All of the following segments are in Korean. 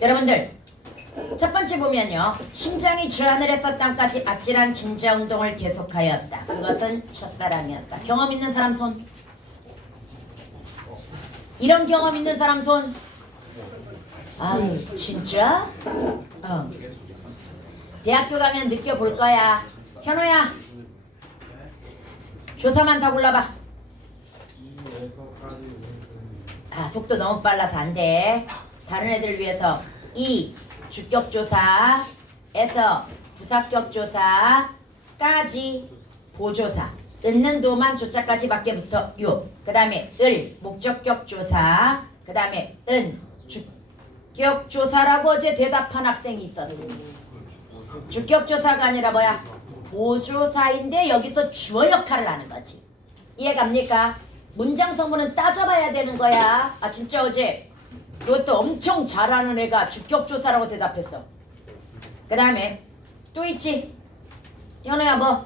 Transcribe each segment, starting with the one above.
여러분들 첫 번째 보면요. 심장이 저 하늘에서 땅까지 아찔한 진자 운동을 계속하였다. 그것은 첫사랑이었다. 경험 있는 사람 손. 이런 경험 있는 사람 손. 아유 진짜? 대학교 가면 느껴볼 거야. 현호야 조사만 다 골라봐. 아 속도 너무 빨라서 안 돼. 다른 애들을 위해서 이 주격조사에서 부사격조사까지 보조사 있는 도만 조자까지 밖에 붙어 요. 그 다음에 을 목적격조사 그 다음에 은 주격조사라고 어제 대답한 학생이 있었어. 주격조사가 아니라 뭐야? 보조사인데 여기서 주어 역할을 하는 거지. 이해갑니까? 문장 성분은 따져봐야 되는 거야. 아 진짜 어제 그것도 엄청 잘하는 애가 주격조사라고 대답했어. 그 다음에 또 있지. 현우야 뭐?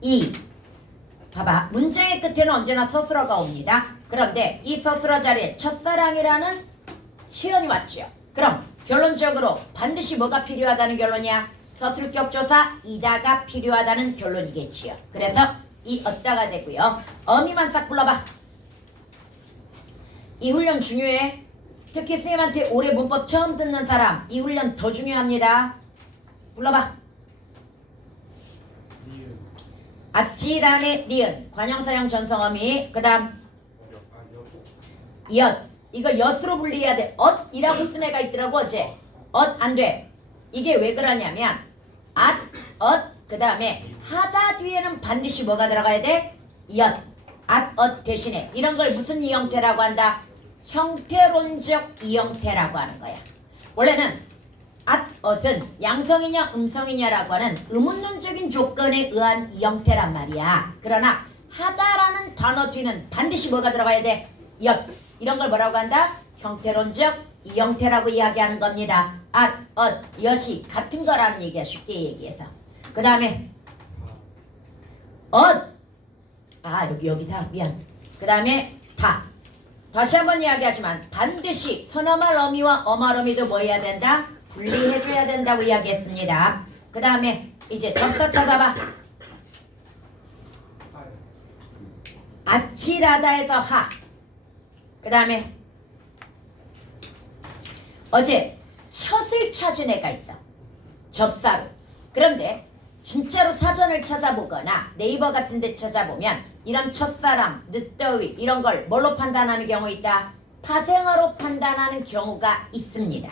이. 봐봐. 문장의 끝에는 언제나 서술어가 옵니다. 그런데 이 서술어 자리에 첫사랑이라는 시연이 왔죠. 그럼 결론적으로 반드시 뭐가 필요하다는 결론이야? 서술격조사 이다가 필요하다는 결론이겠지요. 그래서 이 어따가 되고요. 어미만 싹 불러봐. 이 훈련 중요해. 특히 선생님한테 올해 문법 처음 듣는 사람 이 훈련 더 중요합니다. 불러봐. 아찔한의 니은 관형사형 전성어미. 그 다음 엿. 이거 엿으로 분리해야 돼. 엇이라고 쓴 애가 있더라고 어제. 엇 안 돼. 이게 왜 그러냐면 앗, 엇, 그 다음에 하다 뒤에는 반드시 뭐가 들어가야 돼? 엿, 앗, 엇 대신에 이런 걸 무슨 이형태라고 한다? 형태론적 이형태라고 하는 거야. 원래는 앗, 엇은 양성이냐 음성이냐라고 하는 의문론적인 조건에 의한 이형태란 말이야. 그러나 하다라는 단어 뒤는 반드시 뭐가 들어가야 돼? 엿. 이런 걸 뭐라고 한다? 형태론적 이형태라고 이야기하는 겁니다. 앗, 엇, 엿이 같은 거라는 얘기야. 쉽게 얘기해서. 그 다음에 엇. 아 여기다 미안. 그 다음에 다. 다시 한번 이야기하지만 반드시 선어말 어미와 어말 어미도 뭐 해야 된다? 분리해줘야 된다고 이야기했습니다. 그 다음에 이제 접서 찾아봐. 아찔하다에서 하. 그 다음에 어제 첫을 찾은 애가 있어. 접사로. 그런데 진짜로 사전을 찾아보거나 네이버 같은 데 찾아보면 이런 첫사랑, 늦더위 이런 걸 뭘로 판단하는 경우 있다? 파생어로 판단하는 경우가 있습니다.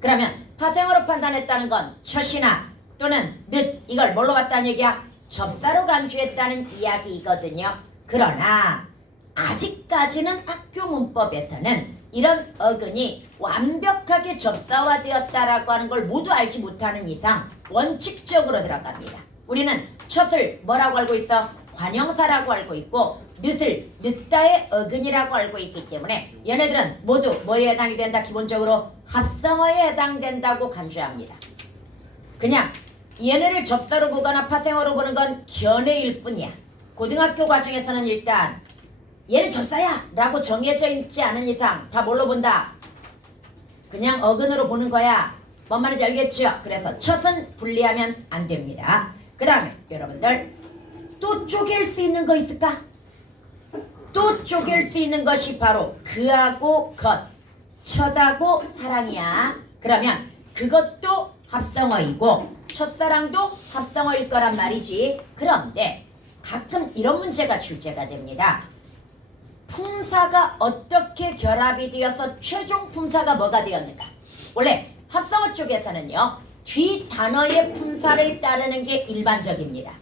그러면 파생어로 판단했다는 건 첫이나 또는 늦 이걸 뭘로 봤다는 얘기야? 접사로 간주했다는 이야기이거든요. 그러나 아직까지는 학교 문법에서는 이런 어근이 완벽하게 접사화되었다라고 하는 걸 모두 알지 못하는 이상 원칙적으로 들어갑니다. 우리는 첫을 뭐라고 알고 있어? 관형사라고 알고 있고 늦을 늦다의 어근이라고 알고 있기 때문에 얘네들은 모두 뭐에 해당이 된다? 기본적으로 합성어에 해당된다고 간주합니다. 그냥 얘네를 접사로 보거나 파생어로 보는 건 견해일 뿐이야. 고등학교 과정에서는 일단 얘는 접사야 라고 정해져 있지 않은 이상 다 뭘로 본다? 그냥 어근으로 보는 거야. 뭔 말인지 알겠죠? 그래서 첫은 분리하면 안 됩니다. 그 다음에 여러분들 또 쪼갤 수 있는 거 있을까? 또 쪼갤 수 있는 것이 바로 그하고 것, 첫하고 사랑이야. 그러면 그것도 합성어이고 첫사랑도 합성어일 거란 말이지. 그런데 가끔 이런 문제가 출제가 됩니다. 품사가 어떻게 결합이 되어서 최종 품사가 뭐가 되었는가? 원래 합성어 쪽에서는요. 뒤 단어의 품사를 따르는 게 일반적입니다.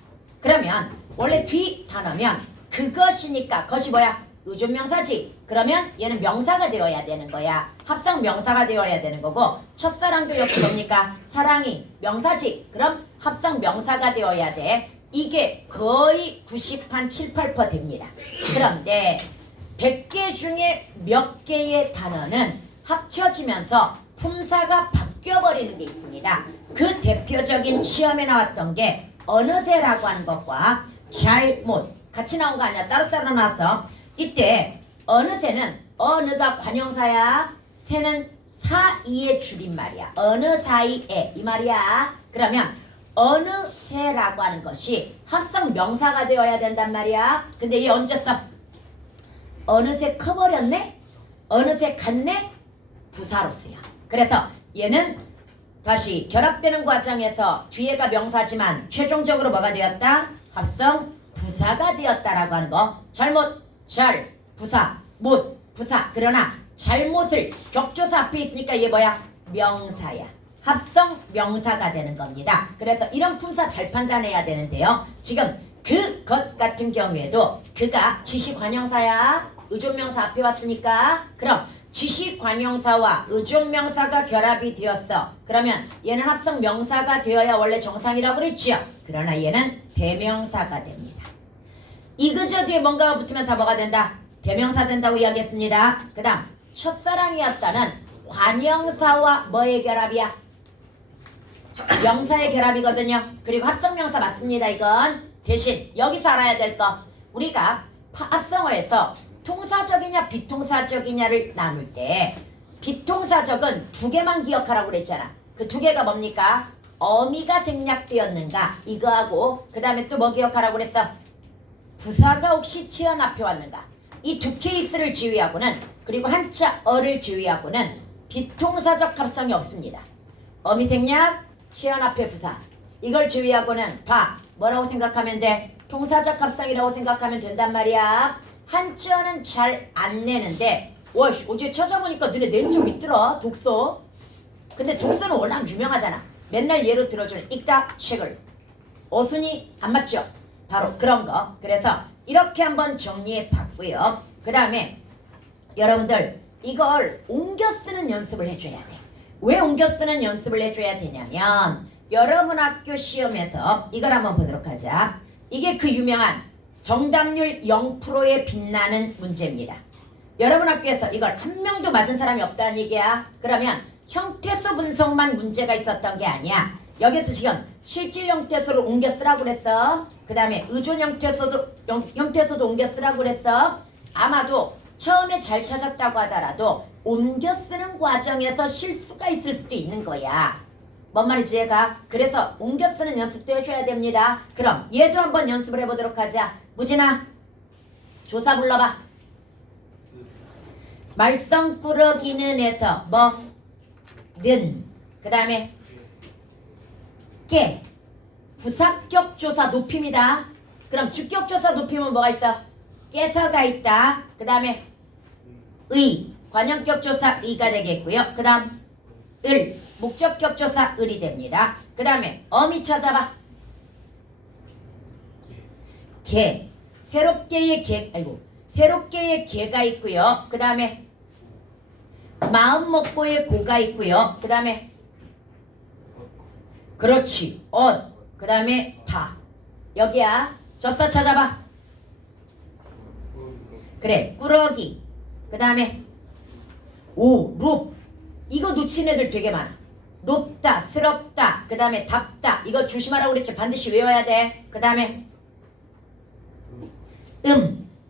그러면 원래 뒤 단어면 그것이니까 것이 뭐야? 의존명사지. 그러면 얘는 명사가 되어야 되는 거야. 합성 명사가 되어야 되는 거고 첫사랑도 역시 뭡니까? 사랑이 명사지. 그럼 합성 명사가 되어야 돼. 이게 거의 7, 8% 됩니다. 그런데 100개 중에 몇 개의 단어는 합쳐지면서 품사가 바뀌어버리는 게 있습니다. 그 대표적인 시험에 나왔던 게 어느새라고 하는 것과 잘못, 같이 나온 거 아니야. 따로따로 나왔어. 이때 어느 새는 어느가 관형사야. 새는 사이의 줄임말이야. 어느 사이에 이 말이야. 그러면 어느 새라고 하는 것이 합성 명사가 되어야 된단 말이야. 근데 얘 언제 써? 어느새 커버렸네? 어느새 갔네? 부사로 쓰여. 그래서 얘는 다시 결합되는 과정에서 뒤에가 명사지만 최종적으로 뭐가 되었다? 합성 부사가 되었다라고 하는 거. 잘못, 잘, 부사, 못, 부사. 그러나 잘못을 격조사 앞에 있으니까 얘 뭐야? 명사야. 합성 명사가 되는 겁니다. 그래서 이런 품사 잘 판단해야 되는데요. 지금 그것 같은 경우에도 그가 지시관형사야. 의존명사 앞에 왔으니까 그럼 지시관형사와 의존명사가 결합이 되었어. 그러면 얘는 합성 명사가 되어야 원래 정상이라고 그랬지요. 그러나 얘는 대명사가 됩니다. 이그저 뒤에 뭔가가 붙으면 다 뭐가 된다? 대명사 된다고 이야기했습니다. 그 다음 첫사랑이었다는 관형사와 뭐의 결합이야? 명사의 결합이거든요. 그리고 합성명사 맞습니다. 이건 대신 여기서 알아야 될 거. 우리가 합성어에서 통사적이냐 비통사적이냐를 나눌 때 비통사적은 두 개만 기억하라고 그랬잖아. 그 두 개가 뭡니까? 어미가 생략되었는가 이거하고 그 다음에 또 뭐 기억하라고 그랬어? 부사가 혹시 치연 앞에 왔는가. 이 두 케이스를 지휘하고는 그리고 한자 어를 지휘하고는 비통사적 합성이 없습니다. 어미 생략 치연 앞에 부사 이걸 지휘하고는 다 뭐라고 생각하면 돼? 통사적 합성이라고 생각하면 된단 말이야. 한자는 잘 안 내는데 와 어제 찾아보니까 너네 낸 적 있더라 독서. 근데 독서는 워낙 유명하잖아. 맨날 예로 들어주는 읽다 책을 어순이 안 맞죠? 바로 그런 거. 그래서 이렇게 한번 정리해 봤고요. 그 다음에 여러분들 이걸 옮겨 쓰는 연습을 해줘야 돼. 왜 옮겨 쓰는 연습을 해줘야 되냐면 여러분 학교 시험에서 이걸 한번 보도록 하자. 이게 그 유명한 정답률 0%에 빛나는 문제입니다. 여러분 학교에서 이걸 한 명도 맞은 사람이 없다는 얘기야. 그러면 형태소 분석만 문제가 있었던 게 아니야. 여기서 지금 실질 형태소를 옮겨 쓰라고 그랬어. 그 다음에 의존 형태소도 옮겨 쓰라고 그랬어. 아마도 처음에 잘 찾았다고 하더라도 옮겨 쓰는 과정에서 실수가 있을 수도 있는 거야. 뭔 말인지 얘가. 그래서 옮겨 쓰는 연습도 해줘야 됩니다. 그럼 얘도 한번 연습을 해보도록 하자. 무진아 조사 불러봐. 말썽꾸러기는 에서 뭐? 는. 그 다음에 깨. 부사격조사 높임이다. 그럼 주격조사 높임은 뭐가 있어? 깨서가 있다. 그 다음에 의. 관형격조사 의가 되겠고요. 그 다음 을. 목적격조사 을이 됩니다. 그 다음에 어미 찾아봐. 개. 새롭게의 개. 아이고. 새롭게의 개가 있고요. 그 다음에 마음 먹고의 고가 있고요. 그 다음에 그렇지. 엇. 그 다음에 다. 여기야. 접사 찾아봐. 그래. 꾸러기. 그 다음에 오. 롭. 이거 놓친 애들 되게 많아. 높다. 스럽다. 그 다음에 답다. 이거 조심하라고 그랬죠. 반드시 외워야 돼. 그 다음에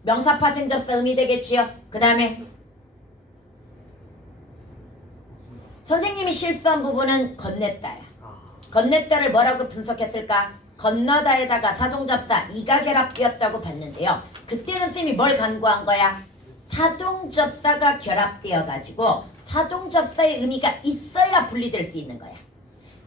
명사 파생 접사 음이 되겠지요. 그 다음에 선생님이 실수한 부분은 건넸다야. 건넸다를 뭐라고 분석했을까? 건너다에다가 사동접사 이가 결합되었다고 봤는데요. 그때는 쌤이 뭘 간구한 거야? 사동접사가 결합되어 가지고 사동접사의 의미가 있어야 분리될 수 있는 거야.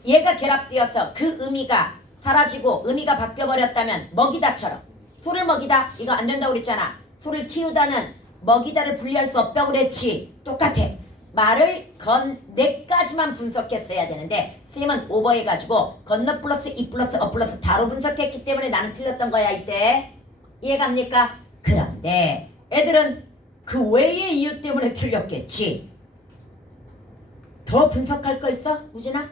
얘가 결합되어서 그 의미가 사라지고 의미가 바뀌어버렸다면 먹이다처럼 소를 먹이다 이거 안 된다고 그랬잖아. 소를 키우다는 먹이다를 분리할 수 없다고 그랬지. 똑같아. 말을 건네까지만 분석했어야 되는데 쌤은 오버해가지고 건너 플러스 이 플러스 어 플러스 다로 분석했기 때문에 나는 틀렸던 거야 이때. 이해갑니까? 그런데 애들은 그 외의 이유 때문에 틀렸겠지. 더 분석할 거 있어? 우진아?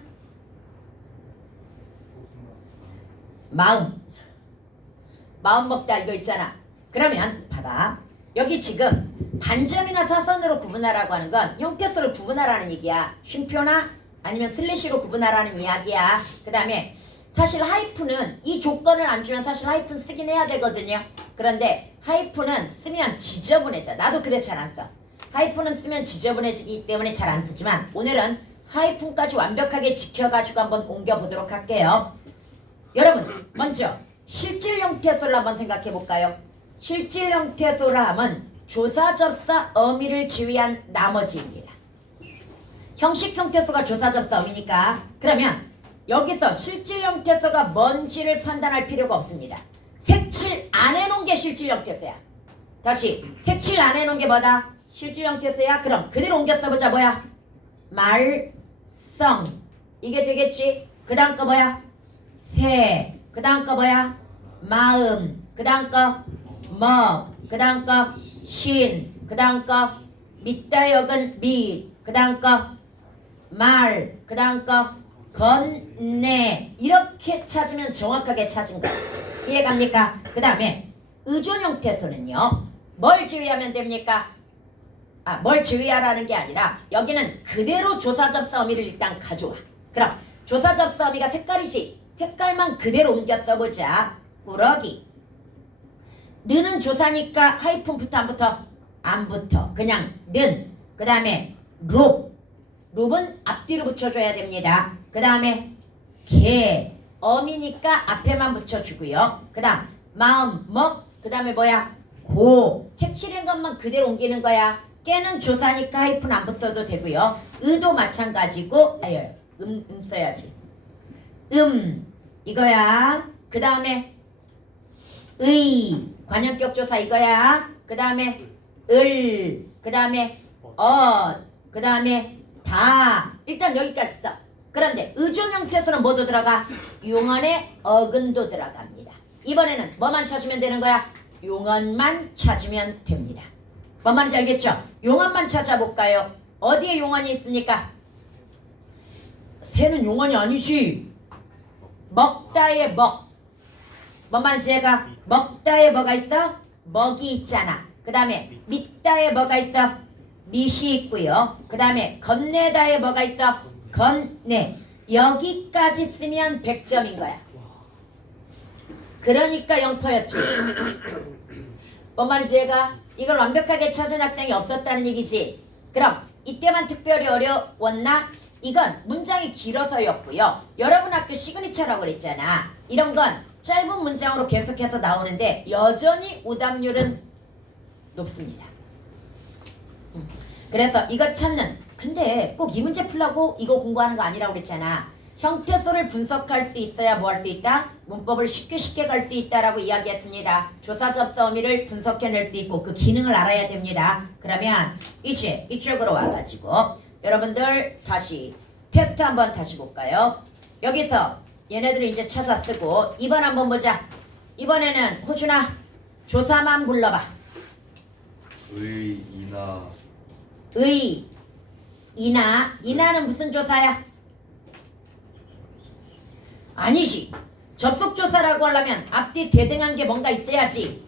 마음 먹다 이거 있잖아. 그러면 봐봐. 여기 지금 반점이나 사선으로 구분하라고 하는 건 형태소를 구분하라는 얘기야. 쉼표나 아니면 슬래시로 구분하라는 이야기야. 그 다음에 사실 하이픈은 이 조건을 안 주면 사실 하이픈 쓰긴 해야 되거든요. 그런데 하이픈은 쓰면 지저분해져. 나도 그래서 잘 안 써. 하이픈은 쓰면 지저분해지기 때문에 잘 안 쓰지만 오늘은 하이픈까지 완벽하게 지켜가지고 한번 옮겨보도록 할게요. 여러분 먼저 실질 형태소를 한번 생각해 볼까요? 실질 형태소라 함은 조사 접사 어미를 지휘한 나머지입니다. 형식 형태소가 조사 접사 어미니까 그러면 여기서 실질 형태소가 뭔지를 판단할 필요가 없습니다. 색칠 안 해놓은 게 실질 형태소야. 다시 색칠 안 해놓은 게 뭐다? 실질 형태소야. 그럼 그대로 옮겨 써보자. 뭐야? 말성 이게 되겠지. 그 다음 거 뭐야? 새. 그 다음 거 뭐야? 마음. 그 다음 거 뭐. 그 다음 거 신. 그 다음 거 밑다역은 미. 그 다음 거 말. 그 다음 거 건네. 이렇게 찾으면 정확하게 찾은 거야. 이해갑니까? 그 다음에 의존 형태소는요. 뭘 지휘하면 됩니까? 뭘 지휘하라는 게 아니라 여기는 그대로 조사 접사 어미를 일단 가져와. 그럼 조사 접사 어미가 색깔이지. 색깔만 그대로 옮겨 써보자. 꾸러기. 느는 조사니까 하이픈부터 안 붙어? 안 붙어. 그냥 는. 그 다음에 룹. 룹은 앞뒤로 붙여줘야 됩니다. 그 다음에 개. 어미니까 앞에만 붙여주고요. 그 다음 마음 먹. 그 다음에 뭐야? 고. 색칠한 것만 그대로 옮기는 거야. 깨는 조사니까 하이픈 안 붙어도 되고요. 의도 마찬가지고 써야지. 이거야. 그 다음에 의 관형격 조사 이거야. 그 다음에 그 다음에 그 다음에 다. 일단 여기까지 써. 그런데 의존 형태에서는 뭐도 들어가? 용언의 어근도 들어갑니다. 이번에는 뭐만 찾으면 되는 거야? 용언만 찾으면 됩니다. 뭔 말인지 알겠죠? 용언만 찾아볼까요? 어디에 용언이 있습니까? 새는 용언이 아니지. 먹다의 먹. 뭔 말인지 얘가 먹다에 뭐가 있어? 먹이 있잖아. 그 다음에 믿다에 뭐가 있어? 밑이 있고요. 그 다음에 건네다에 뭐가 있어? 건네. 여기까지 쓰면 100점인 거야. 그러니까 0%였지. 뭔 말인지 얘가 이걸 완벽하게 찾은 학생이 없었다는 얘기지. 그럼 이때만 특별히 어려웠나? 이건 문장이 길어서였고요. 여러분 학교 시그니처라고 그랬잖아. 이런 건 짧은 문장으로 계속해서 나오는데 여전히 오답률은 높습니다. 그래서 이거 찾는. 근데 꼭 이 문제 풀라고 이거 공부하는 거 아니라고 그랬잖아. 형태소를 분석할 수 있어야 뭐 할 수 있다? 문법을 쉽게 갈 수 있다라고 이야기했습니다. 조사 접사 어미를 분석해낼 수 있고 그 기능을 알아야 됩니다. 그러면 이제 이쪽으로 와가지고 여러분들 다시 테스트 한번 다시 볼까요? 여기서 얘네들을 이제 찾아 쓰고 2번 한번 보자. 이번에는 호준아 조사만 불러봐. 의, 이나. 의, 이나. 이나는 무슨 조사야? 아니지. 접속조사라고 하려면 앞뒤 대등한 게 뭔가 있어야지.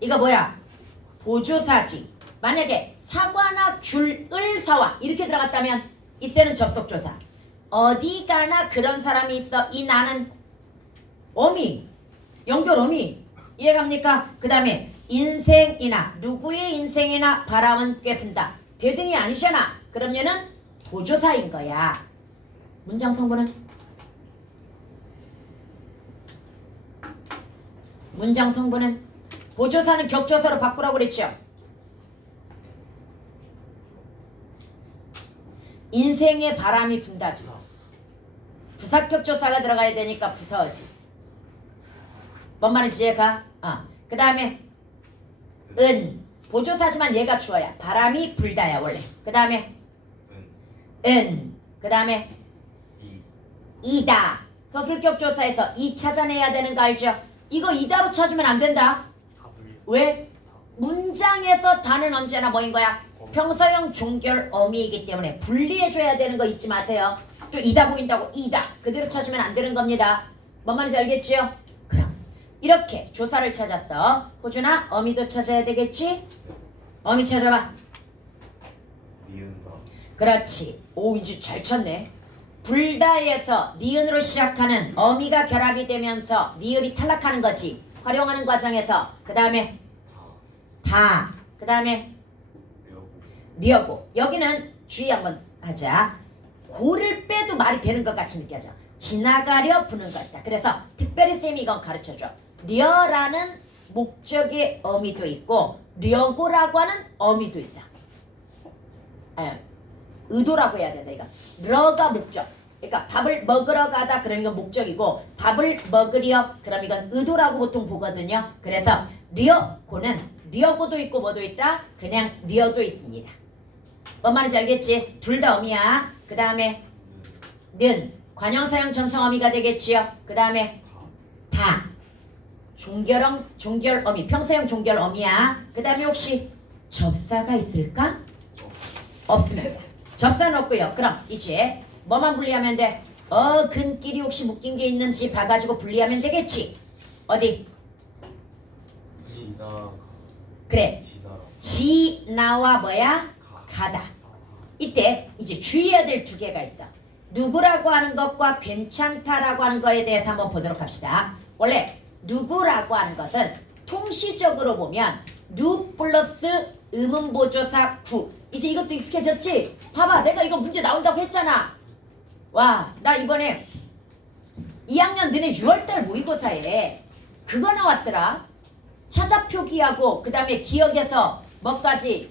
이거 뭐야? 보조사지. 만약에 사과나 귤을 사와 이렇게 들어갔다면 이때는 접속조사. 어디 가나 그런 사람이 있어. 이 나는 어미. 연결 어미. 이해갑니까? 그 다음에 인생이나 누구의 인생이나 바람은 꿰푼다. 대등이 아니잖아. 그럼 얘는 보조사인 거야. 문장 성분은? 문장 성분은 보조사는 격조사로 바꾸라고 그랬죠. 인생의 바람이 분다지. 부사격조사가 들어가야 되니까 부서지. 뭔 말인지 얘가? 그 다음에 은 보조사지만 얘가 주어야. 바람이 불다야 원래. 그 다음에 그 다음에 이다. 서술격조사에서 이 찾아내야 되는 거 알죠? 이거 이다로 찾으면 안 된다. 왜? 문장에서 다는 언제나 뭐인 거야? 평서형 종결 어미이기 때문에 분리해줘야 되는 거 잊지 마세요. 또 이다 보인다고 이다 그대로 찾으면 안 되는 겁니다. 뭔 말인지 알겠죠? 그럼 이렇게 조사를 찾았어. 호준아 어미도 찾아야 되겠지? 어미 찾아봐. 미운다. 그렇지. 오 이제 잘 찾네. 불다에서 니은으로 시작하는 어미가 결합이 되면서 니을이 탈락하는 거지. 활용하는 과정에서 그 다음에 다, 그 다음에 려고. 여기는 주의 한번 하자. 고를 빼도 말이 되는 것 같이 느껴져. 지나가려 부는 것이다. 그래서 특별히 쌤이 이건 가르쳐줘. 려라는 목적의 어미도 있고 려고라고 하는 어미도 있어. 의도라고 해야 된다. 이거 러가 목적. 그러니까 밥을 먹으러 가다 그럼 이건 목적이고 밥을 먹으려 그럼 이건 의도라고 보통 보거든요. 그래서 려고는 려고도 있고 뭐도 있다. 그냥 려도 있습니다. 뭔 말인지 알겠지? 둘 다 어미야. 그 다음에 는 관형사용 전성어미가 되겠지요. 그 다음에 다 종결어미 평사용 종결어미야. 그 다음에 혹시 접사가 있을까? 없습니다. 접사는 없고요. 그럼 이제 뭐만 분리하면 돼? 근끼리 혹시 묶인 게 있는지 봐가지고 분리하면 되겠지. 어디? 지나 그래. 지나 지나와 뭐야? 가다. 이때 이제 주의해야 될 두 개가 있어. 누구라고 하는 것과 괜찮다라고 하는 거에 대해서 한번 보도록 합시다. 원래 누구라고 하는 것은 통시적으로 보면 누 플러스 의문보조사 구. 이제 이것도 익숙해졌지? 봐봐, 내가 이거 문제 나온다고 했잖아. 와, 나 이번에 2학년 너네 6월달 모의고사에 그거 나왔더라. 차자표기하고 그 다음에 기억에서 뭐까지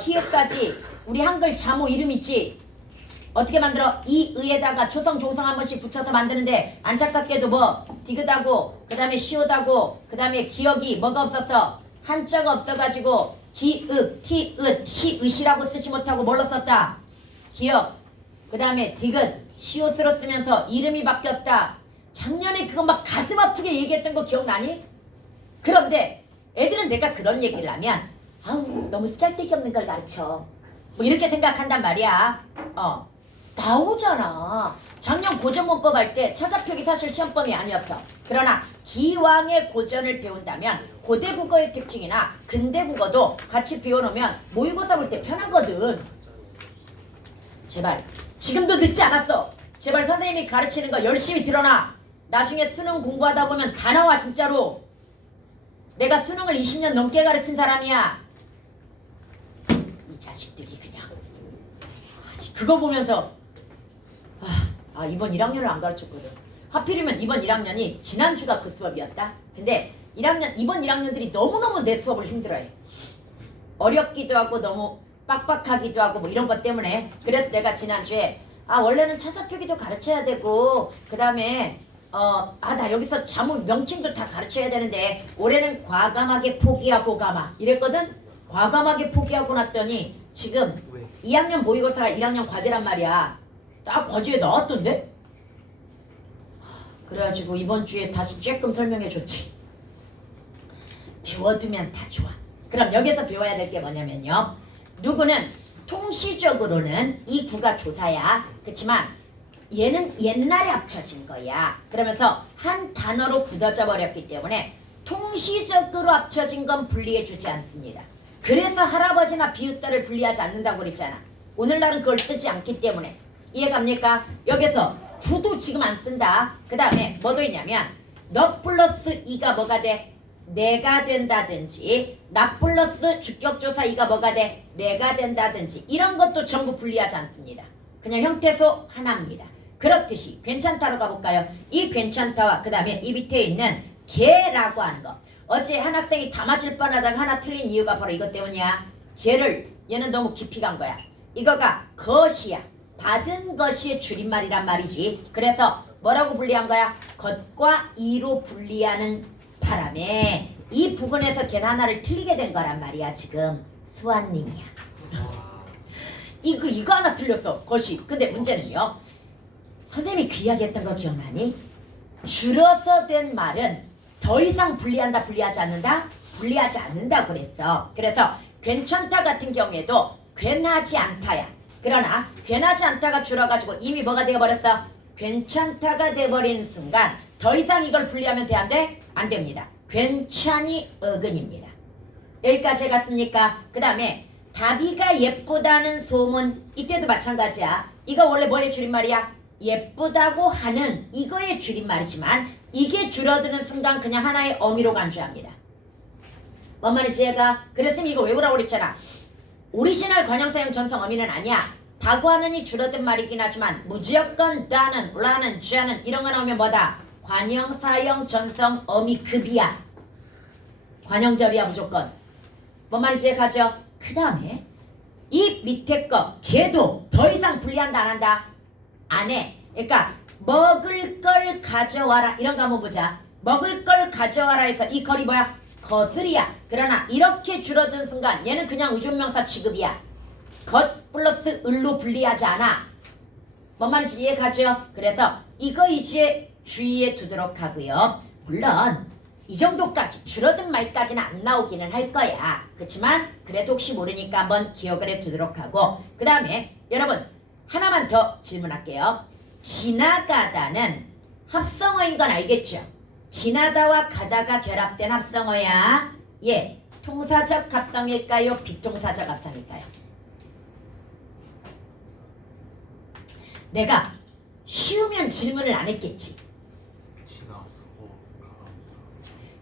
히읗까지 우리 한글 자모 이름 있지? 어떻게 만들어? 이의에다가 초성 조성 한 번씩 붙여서 만드는데 안타깝게도 뭐 디귿하고 그 다음에 시옷하고 그 다음에 기억이 뭐가 없었어? 한자가 없어가지고 기읍, 티읒, 시읒이라고 쓰지 못하고 뭘로 썼다? 기억. 그 다음에 디귿, 시옷으로 쓰면서 이름이 바뀌었다. 작년에 그거 막 가슴 아프게 얘기했던 거 기억나니? 그런데 애들은 내가 그런 얘기를 하면 아우 너무 쓰잘데기 없는 걸 가르쳐. 뭐 이렇게 생각한단 말이야. 나오잖아. 작년 고전문법 할 때 차자표기 사실 시험범위 아니었어. 그러나 기왕의 고전을 배운다면 고대 국어의 특징이나 근대 국어도 같이 배워놓으면 모의고사 볼 때 편하거든. 제발 지금도 늦지 않았어. 제발 선생님이 가르치는 거 열심히 들어놔. 나중에 수능 공부하다 보면 다 나와 진짜로. 내가 수능을 20년 넘게 가르친 사람이야. 이 자식들이 그냥 그거 보면서 이번 1학년을 안 가르쳤거든. 하필이면 이번 1학년이 지난주가 그 수업이었다. 근데 이번 1학년들이 너무너무 내 수업을 힘들어해. 어렵기도 하고 너무 빡빡하기도 하고 뭐 이런 것 때문에. 그래서 내가 지난주에 원래는 차사표기도 가르쳐야 되고 그 다음에 나 여기서 자무 명칭도 다 가르쳐야 되는데 올해는 과감하게 포기하고 가마 이랬거든. 과감하게 포기하고 났더니 지금 2학년 모의고사가 1학년 과제란 말이야. 딱 과제에 나왔던데? 그래가지고 이번 주에 다시 조금 설명해줬지. 배워두면 다 좋아. 그럼 여기서 배워야 될 게 뭐냐면요. 누구는 통시적으로는 이 구가 조사야. 그렇지만 얘는 옛날에 합쳐진 거야. 그러면서 한 단어로 굳어져 버렸기 때문에 통시적으로 합쳐진 건 분리해주지 않습니다. 그래서 할아버지나 비웃다를 분리하지 않는다고 그랬잖아. 오늘날은 그걸 쓰지 않기 때문에. 이해갑니까? 여기서 구도 지금 안 쓴다. 그 다음에 뭐도 있냐면 너 플러스 이가 뭐가 돼? 내가 된다든지 나 플러스 주격조사 이가 뭐가 돼? 내가 된다든지 이런 것도 전부 분리하지 않습니다. 그냥 형태소 하나입니다. 그렇듯이 괜찮다로 가볼까요? 이 괜찮다와 그 다음에 이 밑에 있는 걔라고 하는 거. 어제 한 학생이 다 맞을 뻔하다가 하나 틀린 이유가 바로 이것 때문이야. 걔를 얘는 너무 깊이 간 거야. 이거가 것이야. 받은 것이 줄임말이란 말이지. 그래서 뭐라고 분리한 거야? 것과 이로 분리하는 바람에 이 부분에서 걔는 하나를 틀리게 된 거란 말이야. 지금 수아님이야. 이거 하나 틀렸어. 것이. 근데 문제는요. 선생님이 그 이야기 했던 거 기억나니? 줄어서 된 말은 더 이상 분리한다 분리하지 않는다? 분리하지 않는다고 그랬어. 그래서 괜찮다 같은 경우에도 괜하지 않다야. 그러나 괜하지 않다가 줄어가지고 이미 뭐가 되어버렸어? 괜찮다가 돼버리는 순간 더 이상 이걸 분리하면 돼? 안 돼? 안 됩니다. 괜찮이 어근입니다. 여기까지 해갔습니까? 그 다음에 다비가 예쁘다는 소문. 이때도 마찬가지야. 이거 원래 뭐의 줄임말이야? 예쁘다고 하는 이거의 줄임말이지만 이게 줄어드는 순간 그냥 하나의 어미로 간주합니다. 뭔 말인지 얘가 그랬으니 이거 외우라고 그랬잖아. 오리지널 관형사용 전성 어미는 아니야. 다고 하는이 줄어든 말이긴 하지만 무조건 다는, 라는, 쥐하는 이런 거 나오면 뭐다? 관형사용 전성 어미급이야. 관형절이야 무조건. 뭔 말인지 이해가죠? 그 다음에 이 밑에 거 걔도 더 이상 분리한다 안 한다? 안 해. 그러니까 먹을 걸 가져와라 이런 거 한번 보자. 먹을 걸 가져와라 해서 이 걸이 뭐야? 거슬이야. 그러나 이렇게 줄어든 순간 얘는 그냥 의존명사 취급이야. 것 플러스 을로 분리하지 않아. 뭔 말인지 이해가죠? 그래서 이거 이제 주의해 두도록 하고요. 물론 이 정도까지 줄어든 말까지는 안 나오기는 할 거야. 그렇지만 그래도 혹시 모르니까 한번 기억을 해 두도록 하고 그 다음에 여러분 하나만 더 질문할게요. 지나가다는 합성어인 건 알겠죠? 지나다와 가다가 결합된 합성어야. 예, 통사적 합성일까요? 비통사적 합성일까요? 내가 쉬우면 질문을 안 했겠지.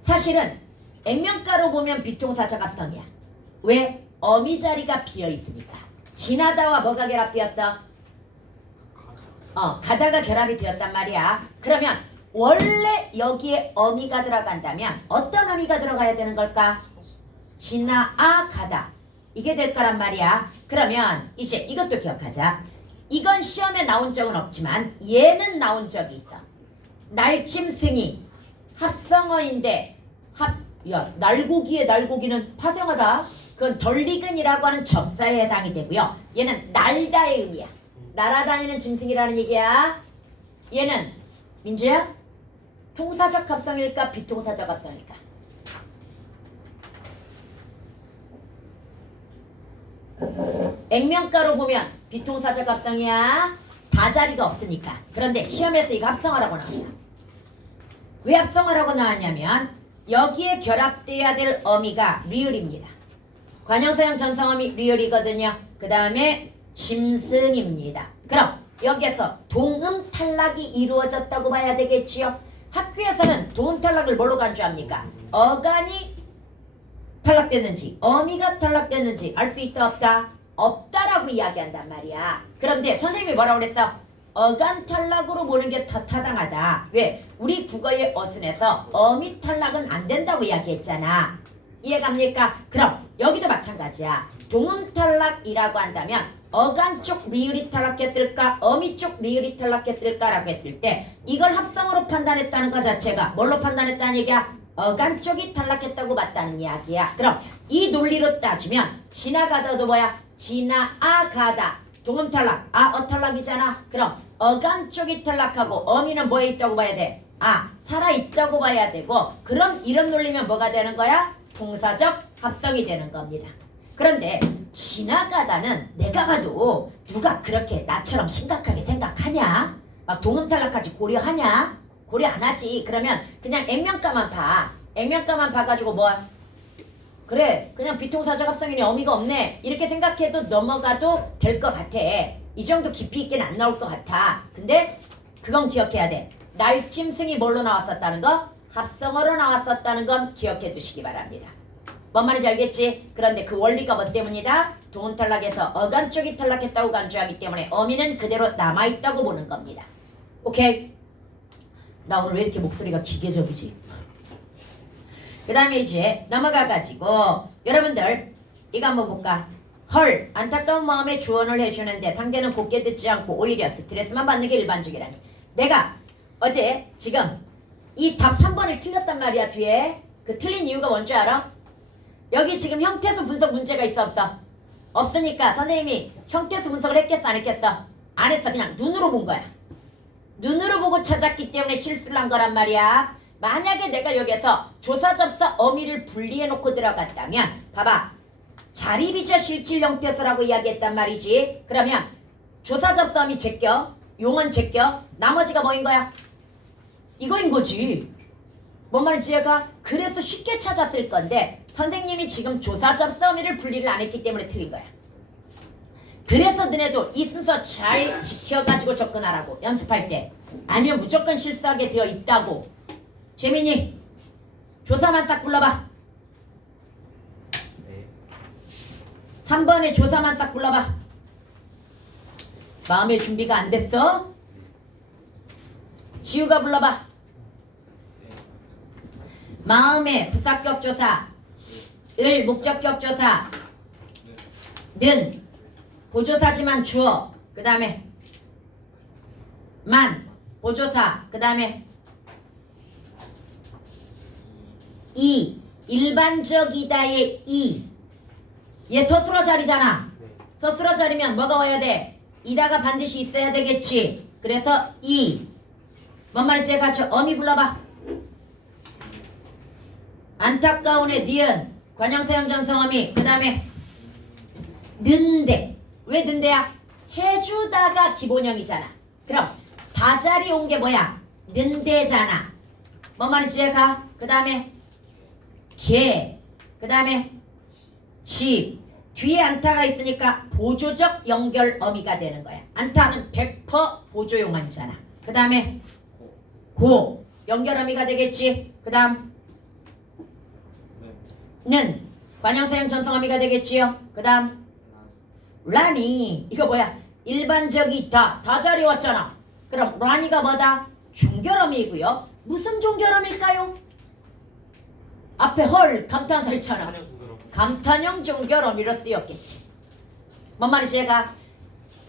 사실은 액면가로 보면 비통사적 합성이야. 왜? 어미 자리가 비어 있으니까. 지나다와 뭐가 결합되었어? 가다가 결합이 되었단 말이야. 그러면 원래 여기에 어미가 들어간다면 어떤 어미가 들어가야 되는 걸까? 지나아 가다 이게 될 거란 말이야. 그러면 이제 이것도 기억하자. 이건 시험에 나온 적은 없지만 얘는 나온 적이 있어. 날짐승이 합성어인데 날고기의 날고기는 파생어다. 그건 덜리근이라고 하는 접사에 해당이 되고요. 얘는 날다의 의미야. 날아다니는 짐승이라는 얘기야. 얘는 민주야? 통사적 합성일까 비통사적 합성일까? 액면가로 보면 비통사적 합성이야. 다자리가 없으니까. 그런데 시험에서 이거 합성어라고 나왔다. 왜 합성어라고 나왔냐면 여기에 결합돼야 될 어미가 리을입니다. 관형사용 전성어미 리을이거든요. 그 다음에 짐승입니다. 그럼 여기에서 동음 탈락이 이루어졌다고 봐야 되겠지요. 학교에서는 동음 탈락을 뭘로 간주합니까? 어간이 탈락됐는지 어미가 탈락됐는지 알 수 있다 없다? 없다라고 이야기한단 말이야. 그런데 선생님이 뭐라고 그랬어? 어간 탈락으로 보는 게 더 타당하다. 왜? 우리 국어의 어순에서 어미 탈락은 안 된다고 이야기했잖아. 이해갑니까? 그럼 여기도 마찬가지야. 동음 탈락이라고 한다면 어간 쪽 리을이 탈락했을까? 어미 쪽 리을이 탈락했을까라고 했을 때 이걸 합성어로 판단했다는 것 자체가 뭘로 판단했다는 얘기야? 어간 쪽이 탈락했다고 봤다는 이야기야. 그럼 이 논리로 따지면 지나가다도 뭐야? 지나아가다. 동음 탈락. 탈락이잖아. 그럼 어간 쪽이 탈락하고 어미는 뭐에 있다고 봐야 돼? 살아있다고 봐야 되고 그럼 이런 논리면 뭐가 되는 거야? 통사적 합성이 되는 겁니다. 그런데 지나가다는 내가 봐도 누가 그렇게 나처럼 심각하게 생각하냐? 막 동음 탈락까지 고려하냐? 고려 안 하지. 그러면 그냥 액면가만 봐. 액면가만 봐가지고 뭐 그래 그냥 비통사적 합성이니 어미가 없네 이렇게 생각해도 넘어가도 될 것 같아. 이 정도 깊이 있게는 안 나올 것 같아. 근데 그건 기억해야 돼. 날짐승이 뭘로 나왔었다는 거? 합성어로 나왔었다는 건 기억해 두시기 바랍니다. 뭔 말인지 알겠지? 그런데 그 원리가 뭐 때문이다? 동음 탈락에서 어간 쪽이 탈락했다고 간주하기 때문에 어미는 그대로 남아있다고 보는 겁니다. 오케이? 나 오늘 왜 이렇게 목소리가 기계적이지? 그 다음에 이제 넘어가가지고 여러분들 이거 한번 볼까? 헐 안타까운 마음에 조언을 해주는데 상대는 곱게 듣지 않고 오히려 스트레스만 받는 게 일반적이라니. 내가 어제 지금 이 답 3번을 틀렸단 말이야. 뒤에 그 틀린 이유가 뭔지 알아? 여기 지금 형태수 분석 문제가 있어 없어? 없으니까 선생님이 형태수 분석을 했겠어 안 했겠어? 안 했어. 그냥 눈으로 본 거야. 눈으로 보고 찾았기 때문에 실수를 한 거란 말이야. 만약에 내가 여기서 조사접사 어미를 분리해놓고 들어갔다면 봐봐. 자리비자 실질 형태수라고 이야기했단 말이지. 그러면 조사접사 어미 제껴 용언 제껴 나머지가 뭐인 거야? 이거인 거지. 뭔 말인지 얘가 그래서 쉽게 찾았을 건데 선생님이 지금 조사접사 어미를 분리를 안 했기 때문에 틀린 거야. 그래서 너네도 이 순서 잘 지켜가지고 접근하라고 연습할 때. 아니면 무조건 실수하게 되어 있다고. 재민이 조사만 싹 불러봐. 네. 3번에 조사만 싹 불러봐. 마음의 준비가 안 됐어? 지우가 불러봐. 마음의 부사격 조사, 을 목적격 조사, 는 보조사지만 주어, 그 다음에 만 보조사, 그 다음에 이 일반적이다의 이. 얘 서술어 자리잖아. 서술어 자리면 뭐가 와야 돼? 이다가 반드시 있어야 되겠지. 그래서 이. 뭔 말인지 같이 어미 불러봐. 안타까운의 니은 관형사형 전성어미. 그 다음에 는데. 왜 는데야? 해주다가 기본형이잖아. 그럼 다자리 온 게 뭐야? 는데잖아. 뭔 말인지 가. 그 다음에 개. 그 다음에 집. 뒤에 안타가 있으니까 보조적 연결 어미가 되는 거야. 안타는 100% 보조용어잖아. 그 다음에 고. 연결 어미가 되겠지. 그 다음 는 관형사형 전성어미가 되겠지요. 그 다음 란이. 이거 뭐야? 일반적이다. 다자리 왔잖아. 그럼 란이가 뭐다? 종결어미이고요. 무슨 종결어미일까요? 앞에 헐 감탄사 있잖아. 감탄형 종결어미로 쓰였겠지. 뭔 말인지 얘가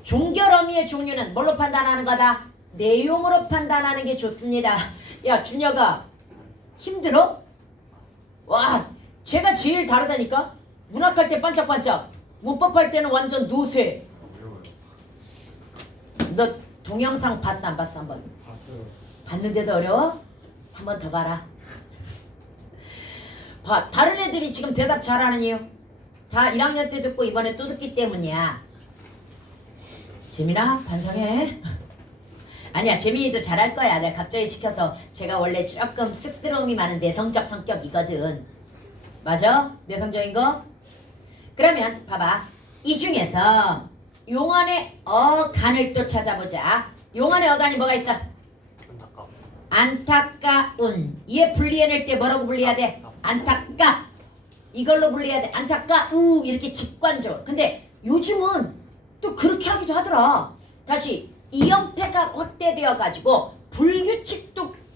종결어미의 종류는 뭘로 판단하는 거다? 내용으로 판단하는 게 좋습니다. 야 준혁아 힘들어? 와 제가 제일 다르다니까? 문학할 때 반짝반짝, 문법할 때는 완전 노쇠. 너 동영상 봤어 안 봤어 한번? 봤어요. 봤는데도 어려워? 한 번 더 봐라. 봐, 다른 애들이 지금 대답 잘하는 이유 다 1학년 때 듣고 이번에 또 듣기 때문이야. 재민아 반성해. 아니야 재민이도 잘할 거야. 내가 갑자기 시켜서. 제가 원래 조금 쑥스러움이 많은 내성적 성격이거든. 맞아? 내성적인 거? 그러면 봐봐. 이 중에서 용언의 어간을 또 찾아보자. 용언의 어간이 뭐가 있어? 안타까운. 얘 분리해낼 때 뭐라고 분리해야 돼? 안타까. 이걸로 분리해야 돼. 안타까우. 이렇게 직관적으로. 근데 요즘은 또 그렇게 하기도 하더라. 다시 이 형태가 확대되어 가지고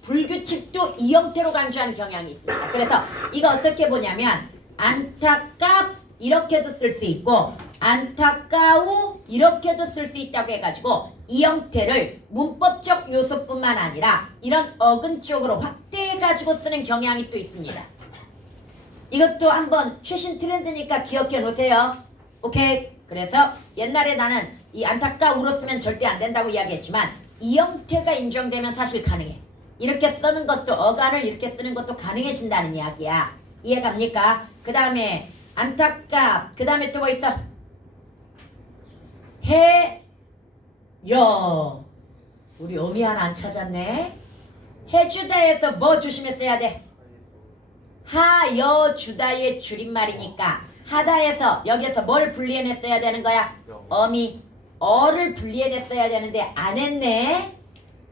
불규칙도 이 형태로 간주하는 경향이 있습니다. 그래서 이거 어떻게 보냐면 안타깝 이렇게도 쓸 수 있고 안타까우 이렇게도 쓸 수 있다고 해가지고 이 형태를 문법적 요소뿐만 아니라 이런 어근 쪽으로 확대해가지고 쓰는 경향이 또 있습니다. 이것도 한번 최신 트렌드니까 기억해 놓으세요. 오케이? 그래서 옛날에 나는 이 안타까우로 쓰면 절대 안 된다고 이야기했지만 이 형태가 인정되면 사실 가능해. 이렇게 쓰는 것도 어간을 이렇게 쓰는 것도 가능해진다는 이야기야. 이해갑니까? 그 다음에 안타깝. 그 다음에 또 뭐 있어? 해여. 우리 어미 하나 안 찾았네. 해주다에서 뭐 조심했어야 돼? 하여주다의 줄임말이니까 하다에서 여기에서 뭘 분리해냈어야 되는 거야? 어미. 어를 분리해냈어야 되는데 안 했네.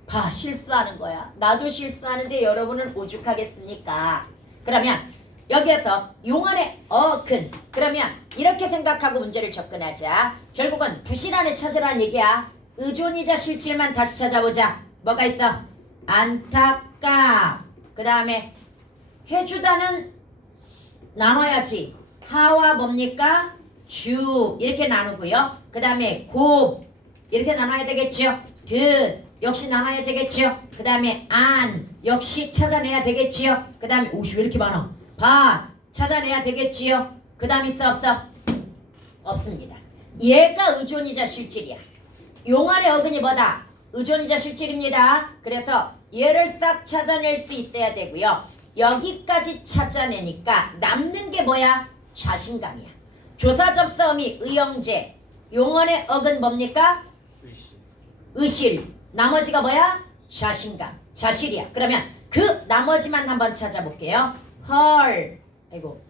봐 실수하는 거야. 나도 실수하는데 여러분은 오죽하겠습니까? 그러면 여기에서 용언의 어근. 그러면 이렇게 생각하고 문제를 접근하자. 결국은 부실 안에 찾으라는 얘기야. 의존이자 실질만 다시 찾아보자. 뭐가 있어? 안타깝. 그 다음에 해주다는 나눠야지. 하와 뭡니까? 주 이렇게 나누고요. 그 다음에 곱 이렇게 나눠야 되겠죠. 듯 역시 나눠야 되겠죠. 그 다음에 안 역시 찾아내야 되겠지요. 그 다음에 오씨 왜 이렇게 많아? 바 찾아내야 되겠지요. 그 다음 있어 없어? 없습니다. 얘가 의존이자 실질이야. 용언의 어근이 뭐다? 의존이자 실질입니다. 그래서 얘를 싹 찾아낼 수 있어야 되고요. 여기까지 찾아내니까 남는 게 뭐야? 자신감이야. 조사접사어미 의형제. 용언의 어근 뭡니까? 의실. 나머지가 뭐야? 자신감. 자실이야. 그러면 그 나머지만 한번 찾아볼게요. 헐. 아이고.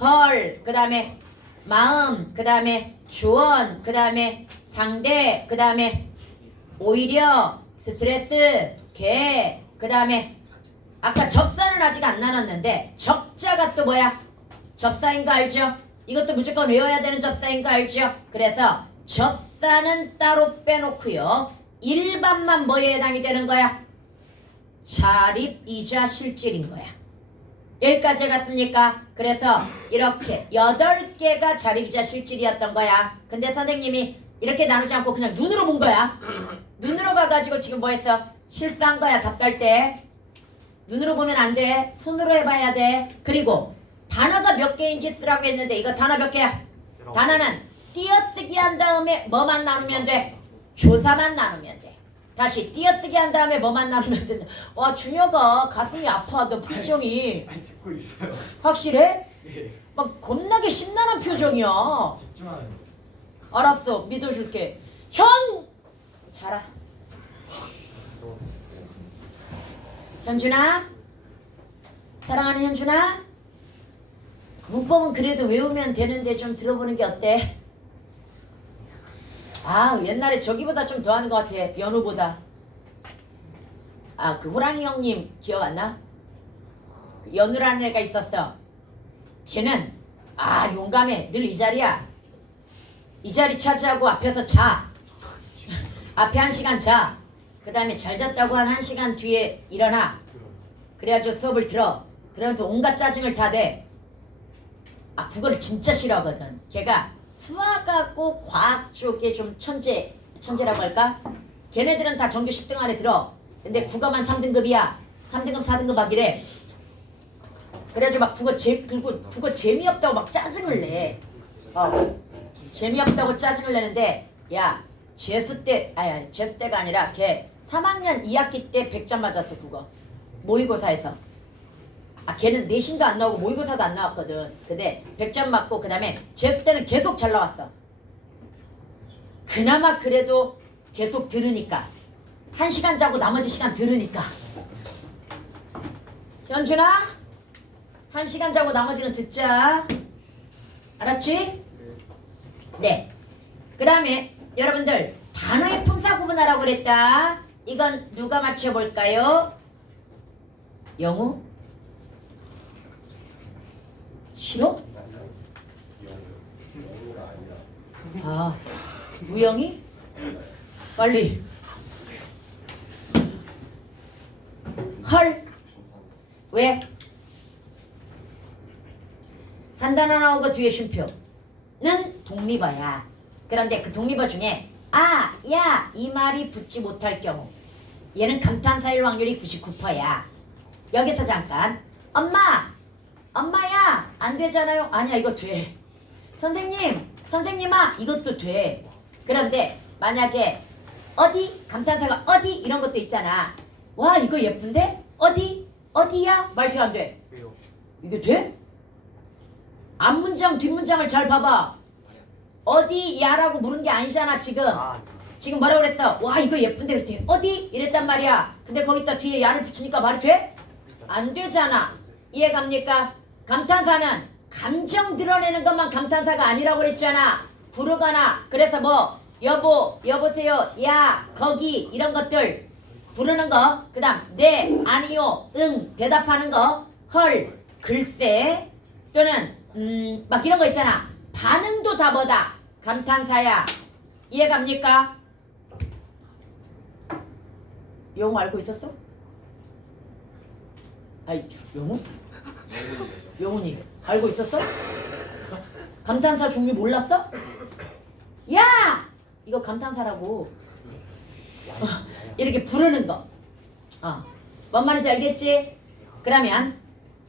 헐. 그 다음에 마음. 그 다음에 조언, 그 다음에 상대, 그 다음에 오히려, 스트레스, 개, 그 다음에 아까 접사는 아직 안 나눴는데 적자가 또 뭐야? 접사인 거 알죠? 이것도 무조건 외워야 되는 접사인 거 알죠? 그래서 접사는 따로 빼놓고요. 일반만 뭐에 해당이 되는 거야? 자립이자 실질인 거야. 여기까지 갔습니까? 그래서 이렇게 8개가 자립이자 실질이었던 거야. 근데 선생님이 이렇게 나누지 않고 그냥 눈으로 본 거야. 눈으로 봐가지고 지금 뭐 했어? 실수한 거야. 답 갈 때. 눈으로 보면 안 돼. 손으로 해봐야 돼. 그리고 단어가 몇 개인지 쓰라고 했는데 이거 단어 몇 개야? 단어는 띄어쓰기 한 다음에 뭐만 나누면 돼? 조사만 나누면 돼. 다시 띄어쓰기 한 다음에 뭐만 나누면 된다. 와 준혁아 가슴이 아파. 너 표정이 아니 듣고 있어요. 확실해? 예. 막 겁나게 심란한 표정이야. 집중하는 거. 알았어 믿어줄게. 현! 자라. 현준아? 사랑하는 현준아? 문법은 그래도 외우면 되는데 좀 들어보는 게 어때? 아 옛날에 저기보다 좀 더 하는 것 같아. 연우보다. 아 그 호랑이 형님 기억 안 나? 그 연우라는 애가 있었어. 걔는 아 용감해. 늘 이 자리야. 이 자리 차지하고 앞에서 자. 앞에 1시간 자. 그 다음에 잘 잤다고 한 1시간 뒤에 일어나. 그래가지고 수업을 들어. 그러면서 온갖 짜증을 다 내. 아 국어를 진짜 싫어하거든. 걔가 수학하고 과학 쪽에 좀 천재라고 할까? 걔네들은 다 전교 10등 안에 들어. 근데 국어만 3등급이야. 3등급 4등급 하기래. 그래가지고 막 국어 재미없다고 막 짜증을 내. 재미없다고 짜증을 내는데 야 재수 때가 아니라 걔 3학년 2학기 때 100점 맞았어 국어. 모의고사에서. 아 걔는 내신도 안 나오고 모의고사도 안 나왔거든. 근데 100점 맞고 그 다음에 재수 때는 계속 잘 나왔어. 그나마 그래도 계속 들으니까. 1시간 자고 나머지 시간 들으니까. 현준아 1시간 자고 나머지는 듣자. 알았지? 네. 그 다음에 여러분들 단어의 품사 구분하라고 그랬다. 이건 누가 맞춰볼까요? 영우? 싫어? 아 우영이? 빨리. 헐. 왜? 한 단어 나오고 뒤에 쉼표는 독립어야. 그런데 그 독립어 중에 아, 야, 이 말이 붙지 못할 경우 얘는 감탄사일 확률이 99%야. 여기서 잠깐 엄마야 안 되잖아요. 아니야 이거 돼. 선생님아 이것도 돼. 그런데 만약에 어디 감탄사가 어디 이런 것도 있잖아. 와 이거 예쁜데? 어디야? 말투 안 돼. 왜요? 이게 돼? 앞문장 뒷문장을 잘 봐봐. 어디야라고 물은 게 아니잖아 지금. 지금 뭐라고 그랬어? 와 이거 예쁜데 그랬더니 어디? 이랬단 말이야. 근데 거기다 뒤에 야를 붙이니까 말이 돼? 안 되잖아. 이해갑니까? 감탄사는 감정 드러내는 것만 감탄사가 아니라고 그랬잖아. 부르거나 그래서 뭐 여보세요, 야, 거기 이런 것들 부르는 거. 그 다음 네, 아니요, 응 대답하는 거. 헐, 글쎄 또는 막 이런 거 있잖아. 반응도 다 뭐다? 감탄사야. 이해갑니까? 영우 알고 있었어? 아이 영우? 영훈이 알고 있었어? 감탄사 종류 몰랐어? 야! 이거 감탄사라고. 이렇게 부르는 거. 뭔 말인지 알겠지? 그러면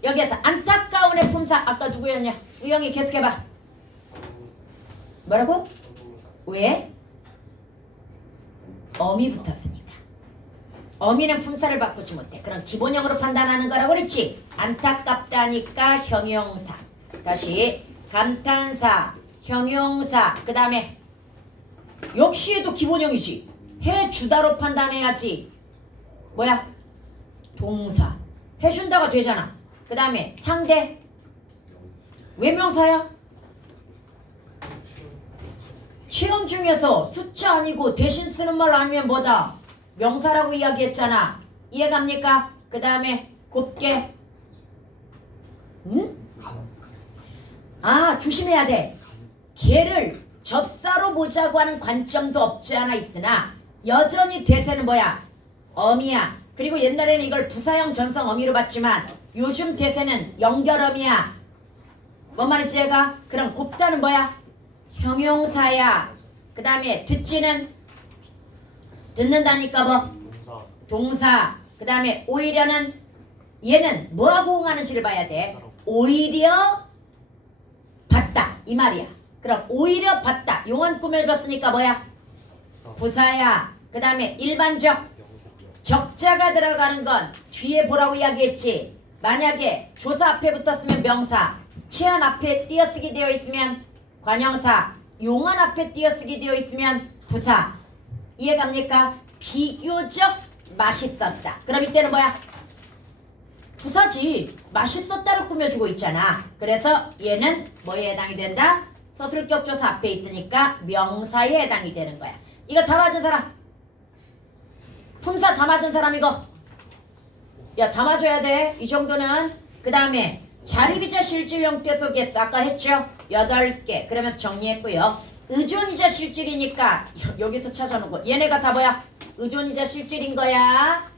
여기에서 안타까운의 품사 아까 누구였냐? 우영이 계속해봐. 뭐라고? 왜? 어미 붙었으니까. 어미는 품사를 바꾸지 못해. 그럼 기본형으로 판단하는 거라고 그랬지? 안타깝다니까 형용사. 다시 감탄사, 형용사. 그 다음에 역시 해도 기본형이지. 해주다로 판단해야지. 뭐야? 동사. 해준다가 되잖아. 그 다음에 상대. 왜 명사야? 최원 중에서 숫자 아니고 대신 쓰는 말 아니면 뭐다? 명사라고 이야기했잖아. 이해갑니까? 그 다음에 곱게 응? 아 조심해야 돼. 걔를 접사로 보자고 하는 관점도 없지 않아 있으나 여전히 대세는 뭐야? 어미야. 그리고 옛날에는 이걸 부사형 전성 어미로 봤지만 요즘 대세는 연결어미야. 뭔 말인지 얘가? 그럼 곱다는 뭐야? 형용사야. 그 다음에 듣지는 듣는다니까 뭐? 동사. 그 다음에 오히려는 얘는 뭐하고 호응하는지를 봐야 돼. 오히려 봤다 이 말이야. 그럼 오히려 봤다 용언 꾸며줬으니까 뭐야? 부사야. 그 다음에 일반적 적자가 들어가는 건 뒤에 보라고 이야기했지. 만약에 조사 앞에 붙었으면 명사, 체한 앞에 띄어쓰기 되어 있으면 관형사, 용언 앞에 띄어쓰기 되어 있으면 부사. 이해갑니까? 비교적 맛있었다. 그럼 이때는 뭐야? 부사지. 맛있었다를 꾸며주고 있잖아. 그래서 얘는 뭐에 해당이 된다? 서술격조사 앞에 있으니까 명사에 해당이 되는 거야. 이거 다 맞은 사람? 품사 다 맞은 사람 이거? 야 다 맞아야 돼. 이 정도는. 그 다음에 자립이자 실질 형태 속에서 아까 했죠? 8개. 그러면서 정리했고요. 의존이자 실질이니까 여기서 찾아놓고 얘네가 다 뭐야? 의존이자 실질인 거야.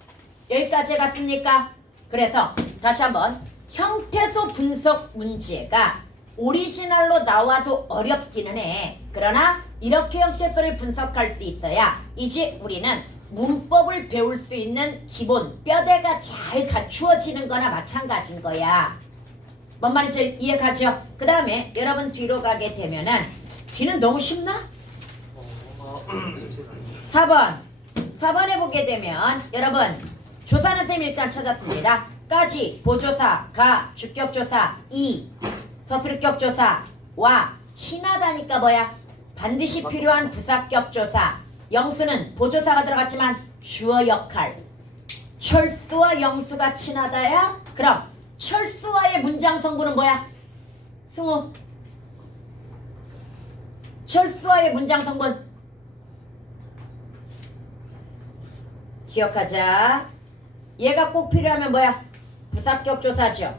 여기까지 갔습니까? 그래서 다시 한번 형태소 분석 문제가 오리지널로 나와도 어렵기는 해. 그러나 이렇게 형태소를 분석할 수 있어야 이제 우리는 문법을 배울 수 있는 기본 뼈대가 잘 갖추어지는 거나 마찬가지인 거야. 뭔 말인지 이해가죠? 그 다음에 여러분 뒤로 가게 되면은 뒤는 너무 쉽나? 4번 4번에 보게 되면 여러분 조사는 쌤 일단 찾았습니다. 까지 보조사 가 주격조사 이 서술격조사 와 친하다니까 뭐야? 반드시 필요한 부사격조사. 영수는 보조사가 들어갔지만 주어 역할. 철수와 영수가 친하다야? 그럼 철수와의 문장 성분은 뭐야? 승우. 철수와의 문장 성분 기억하자. 얘가 꼭 필요하면 뭐야? 부사격조사죠.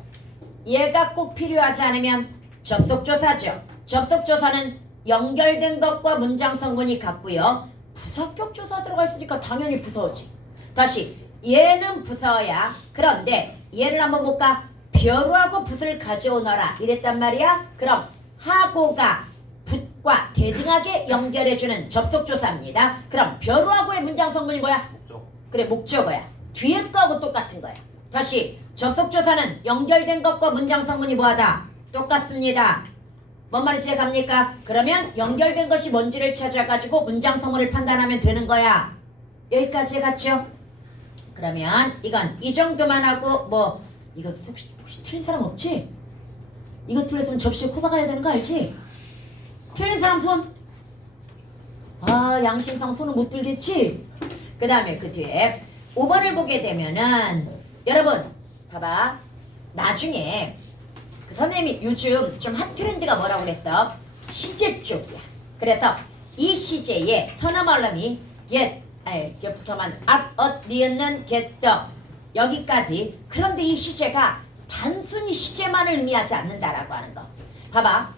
얘가 꼭 필요하지 않으면 접속조사죠. 접속조사는 연결된 것과 문장 성분이 같고요. 부사격조사 들어가 있으니까 당연히 부서지. 다시 얘는 부서야. 그런데 얘를 한번 볼까? 벼루하고 붓을 가져오너라 이랬단 말이야. 그럼 하고가 붓과 대등하게 연결해주는 접속조사입니다. 그럼 벼루하고의 문장 성분이 뭐야? 목적. 그래 목적어야. 뒤에 거하고 똑같은 거야. 다시 접속조사는 연결된 것과 문장 성분이 뭐하다? 똑같습니다. 뭔 말인지 이해갑니까? 그러면 연결된 것이 뭔지를 찾아가지고 문장 성분을 판단하면 되는 거야. 여기까지 갔죠? 그러면 이건 이 정도만 하고 뭐 이거 혹시 틀린 사람 없지? 이거 틀렸으면 접시에 코 박아야 되는 거 알지? 틀린 사람 손? 아 양심상 손은 못 들겠지? 그 다음에 그 뒤에 5번을 보게 되면은 여러분 봐봐. 나중에 그 선생님이 요즘 좀 핫 트렌드가 뭐라고 그랬어? 시제 쪽이야. 그래서 이 시제에 선âm 얼음이 get부터만 니은 get 여기까지. 그런데 이 시제가 단순히 시제만을 의미하지 않는다라고 하는 거. 봐봐.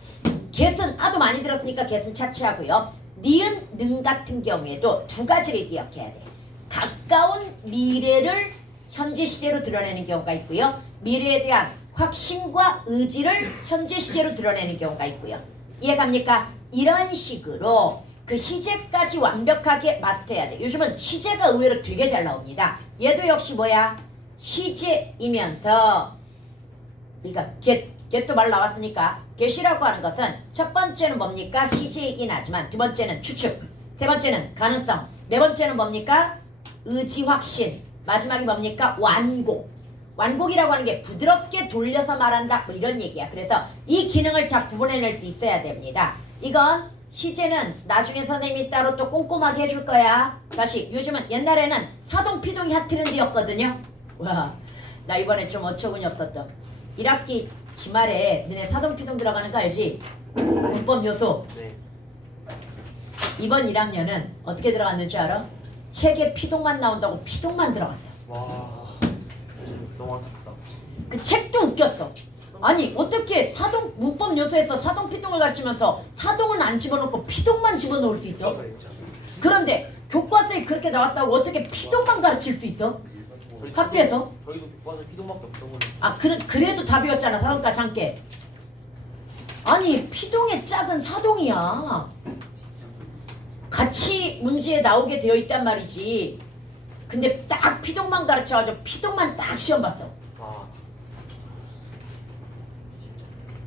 get은 아주 많이 들었으니까 get은 차치하고요. 니은 는 같은 경우에도 두 가지를 기억해야 돼. 가까운 미래를 현재 시제로 드러내는 경우가 있고요. 미래에 대한 확신과 의지를 현재 시제로 드러내는 경우가 있고요. 이해갑니까? 이런 식으로 그 시제까지 완벽하게 마스터해야 돼. 요즘은 시제가 의외로 되게 잘 나옵니다. 얘도 역시 뭐야? 시제이면서 그러니까 get도 말 나왔으니까 get이라고 하는 것은 첫 번째는 뭡니까? 시제이긴 하지만 두 번째는 추측, 세 번째는 가능성, 네 번째는 뭡니까? 의지 확신, 마지막이 뭡니까? 완곡. 완곡이라고 하는 게 부드럽게 돌려서 말한다 뭐 이런 얘기야. 그래서 이 기능을 다 구분해낼 수 있어야 됩니다. 이건 시제는 나중에 선생님이 따로 또 꼼꼼하게 해줄 거야. 다시 요즘은 옛날에는 사동피동이 핫트렌드였거든요. 와, 나 이번에 좀 어처구니 없었던 1학기 기말에 너네 사동피동 들어가는 거 알지? 문법 요소. 네. 이번 1학년은 어떻게 들어갔는 줄 알아? 책에 피동만 나온다고 피동만 들어갔어. 와 너무 안타깝다. 그 책도 웃겼어. 아니 어떻게 사동 문법 요소에서 사동 피동을 가르치면서 사동은 안 집어넣고 피동만 집어넣을 수 있어? 그런데 교과서에 그렇게 나왔다고 어떻게 피동만 가르칠 수 있어? 학교에서? 저희도 교과서 피동밖에 없던 거예요. 아 그래도 답이었잖아. 사동까지 함께. 아니 피동의 짝은 사동이야. 같이 문제에 나오게 되어 있단 말이지. 근데 딱 피동만 가르쳐가지고 피동만 딱 시험 봤어. 아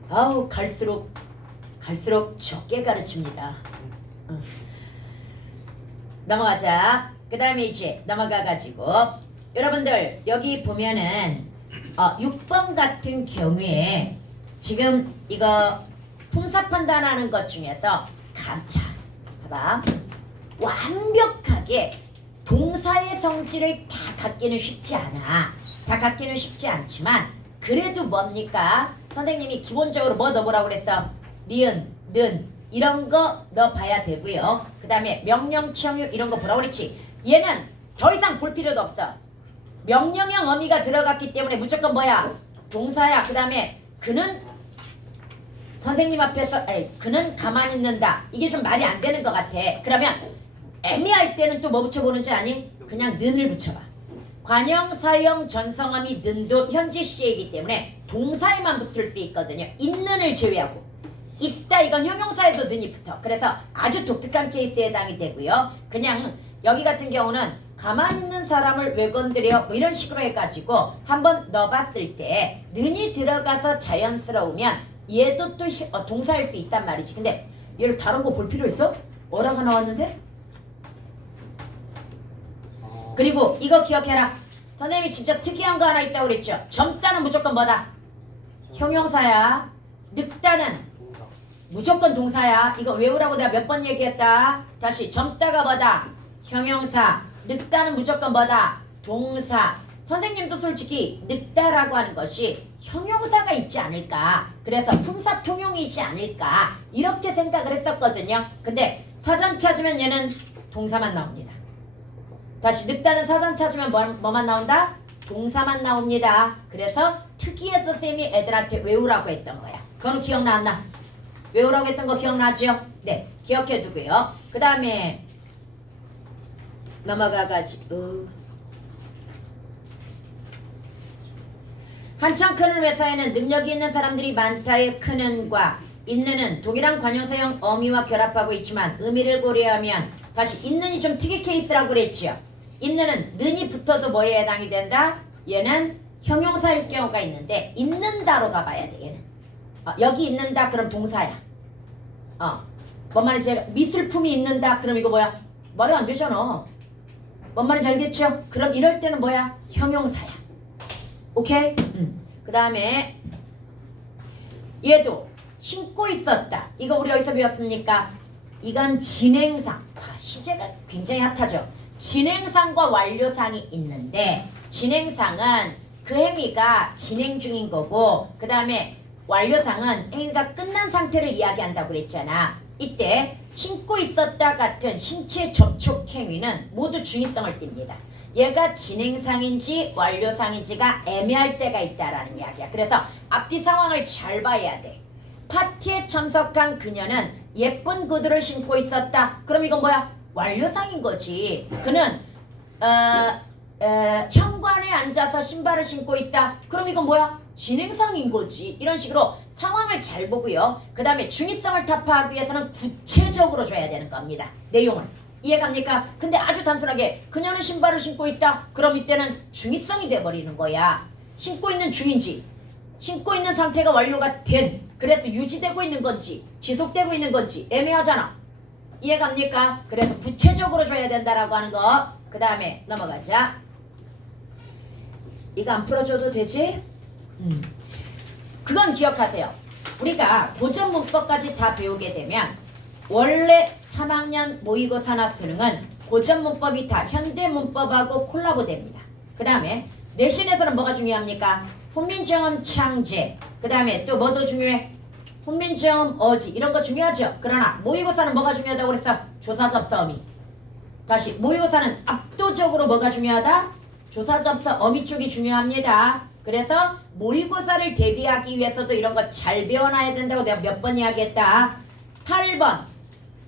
아우 갈수록 적게 가르칩니다. 넘어가자. 그 다음에 이제 넘어가가지고 여러분들 여기 보면은 6번 같은 경우에 지금 이거 품사 판단하는 것 중에서 봐봐. 완벽하게 동사의 성질을 다 갖기는 쉽지 않아. 다 갖기는 쉽지 않지만 그래도 뭡니까? 선생님이 기본적으로 뭐 넣어보라고 그랬어? 니은, 는 이런 거 넣어봐야 되고요. 그 다음에 명령, 치형육 이런 거 보라고 그랬지. 얘는 더 이상 볼 필요도 없어. 명령형 어미가 들어갔기 때문에 무조건 뭐야? 동사야. 그 다음에 그는 선생님 앞에서 그는 가만히 있는다. 이게 좀 말이 안 되는 것 같아. 그러면 애매할 때는 또 뭐 붙여보는 줄 아니? 그냥 는을 붙여봐. 관형, 사형, 전성함이 는도 현재 시제이기 때문에 동사에만 붙을 수 있거든요. 있는을 제외하고. 있다 이건 형용사에도 는이 붙어. 그래서 아주 독특한 케이스에 해당이 되고요. 그냥 여기 같은 경우는 가만히 있는 사람을 왜 건드려? 뭐 이런 식으로 해가지고 한번 넣어봤을 때 는이 들어가서 자연스러우면 얘도 또 동사일 수 있단 말이지. 근데 얘를 다른 거 볼 필요 있어? 어라가 나왔는데? 그리고 이거 기억해라. 선생님이 진짜 특이한 거 하나 있다고 그랬죠. 젊다는 무조건 뭐다? 형용사야. 늙다는 동사. 무조건 동사야. 이거 외우라고 내가 몇 번 얘기했다. 다시 젊다가 뭐다? 형용사. 늙다는 무조건 뭐다? 동사. 선생님도 솔직히 늙다라고 하는 것이 형용사가 있지 않을까. 그래서 품사 통용이지 않을까. 이렇게 생각을 했었거든요. 근데 사전 찾으면 얘는 동사만 나옵니다. 다시 늙다는 사전 찾으면 뭐만 나온다? 동사만 나옵니다. 그래서 특이해서 쌤이 애들한테 외우라고 했던 거야. 그건 기억나 안 나? 외우라고 했던 거 기억나죠? 네, 기억해 두고요. 그 다음에 넘어가가지고 한참 크는 회사에는 능력이 있는 사람들이 많다의 크는과 있는은 동일한 관용사형 어미와 결합하고 있지만 의미를 고려하면 다시 있는이 좀 특이 케이스라고 그랬죠. 있는은 는이 붙어도 뭐에 해당이 된다? 얘는 형용사일 경우가 있는데 있는다로 가봐야 돼. 얘는 여기 있는다 그럼 동사야. 뭔 말인지 미술품이 있는다 그럼 이거 뭐야? 말이 안 되잖아. 뭔 말인지 알겠죠? 그럼 이럴 때는 뭐야? 형용사야. 오케이? 그 다음에 얘도 신고 있었다. 이거 우리 어디서 배웠습니까? 이건 진행상. 시제가 굉장히 핫하죠. 진행상과 완료상이 있는데 진행상은 그 행위가 진행 중인 거고 그 다음에 완료상은 행위가 끝난 상태를 이야기한다고 그랬잖아. 이때 신고 있었다 같은 신체 접촉 행위는 모두 중의성을 띱니다. 얘가 진행상인지 완료상인지가 애매할 때가 있다라는 이야기야. 그래서 앞뒤 상황을 잘 봐야 돼. 파티에 참석한 그녀는 예쁜 구두를 신고 있었다. 그럼 이건 뭐야? 완료상인 거지. 그는 현관에 앉아서 신발을 신고 있다. 그럼 이건 뭐야? 진행상인 거지. 이런 식으로 상황을 잘 보고요. 그 다음에 중의성을 타파하기 위해서는 구체적으로 줘야 되는 겁니다. 내용을. 이해갑니까? 근데 아주 단순하게 그녀는 신발을 신고 있다. 그럼 이때는 중의성이 돼버리는 거야. 신고 있는 중인지 신고 있는 상태가 완료가 된 그래서 유지되고 있는 건지 지속되고 있는 건지 애매하잖아. 이해갑니까? 그래서 구체적으로 줘야 된다라고 하는 거. 그 다음에 넘어가자. 이거 안 풀어줘도 되지? 그건 기억하세요. 우리가 고전 문법까지 다 배우게 되면 원래 3학년 모의고사 나 수능은 고전 문법이 다 현대 문법하고 콜라보 됩니다. 그 다음에 내신에서는 뭐가 중요합니까? 훈민정음 창제. 그 다음에 또 뭐도 중요해? 훈민점 어지 이런 거 중요하죠. 그러나 모의고사는 뭐가 중요하다고 그랬어? 조사 접사 어미. 다시 모의고사는 압도적으로 뭐가 중요하다? 조사 접사 어미 쪽이 중요합니다. 그래서 모의고사를 대비하기 위해서도 이런 거 잘 배워놔야 된다고 내가 몇 번 이야기했다. 8번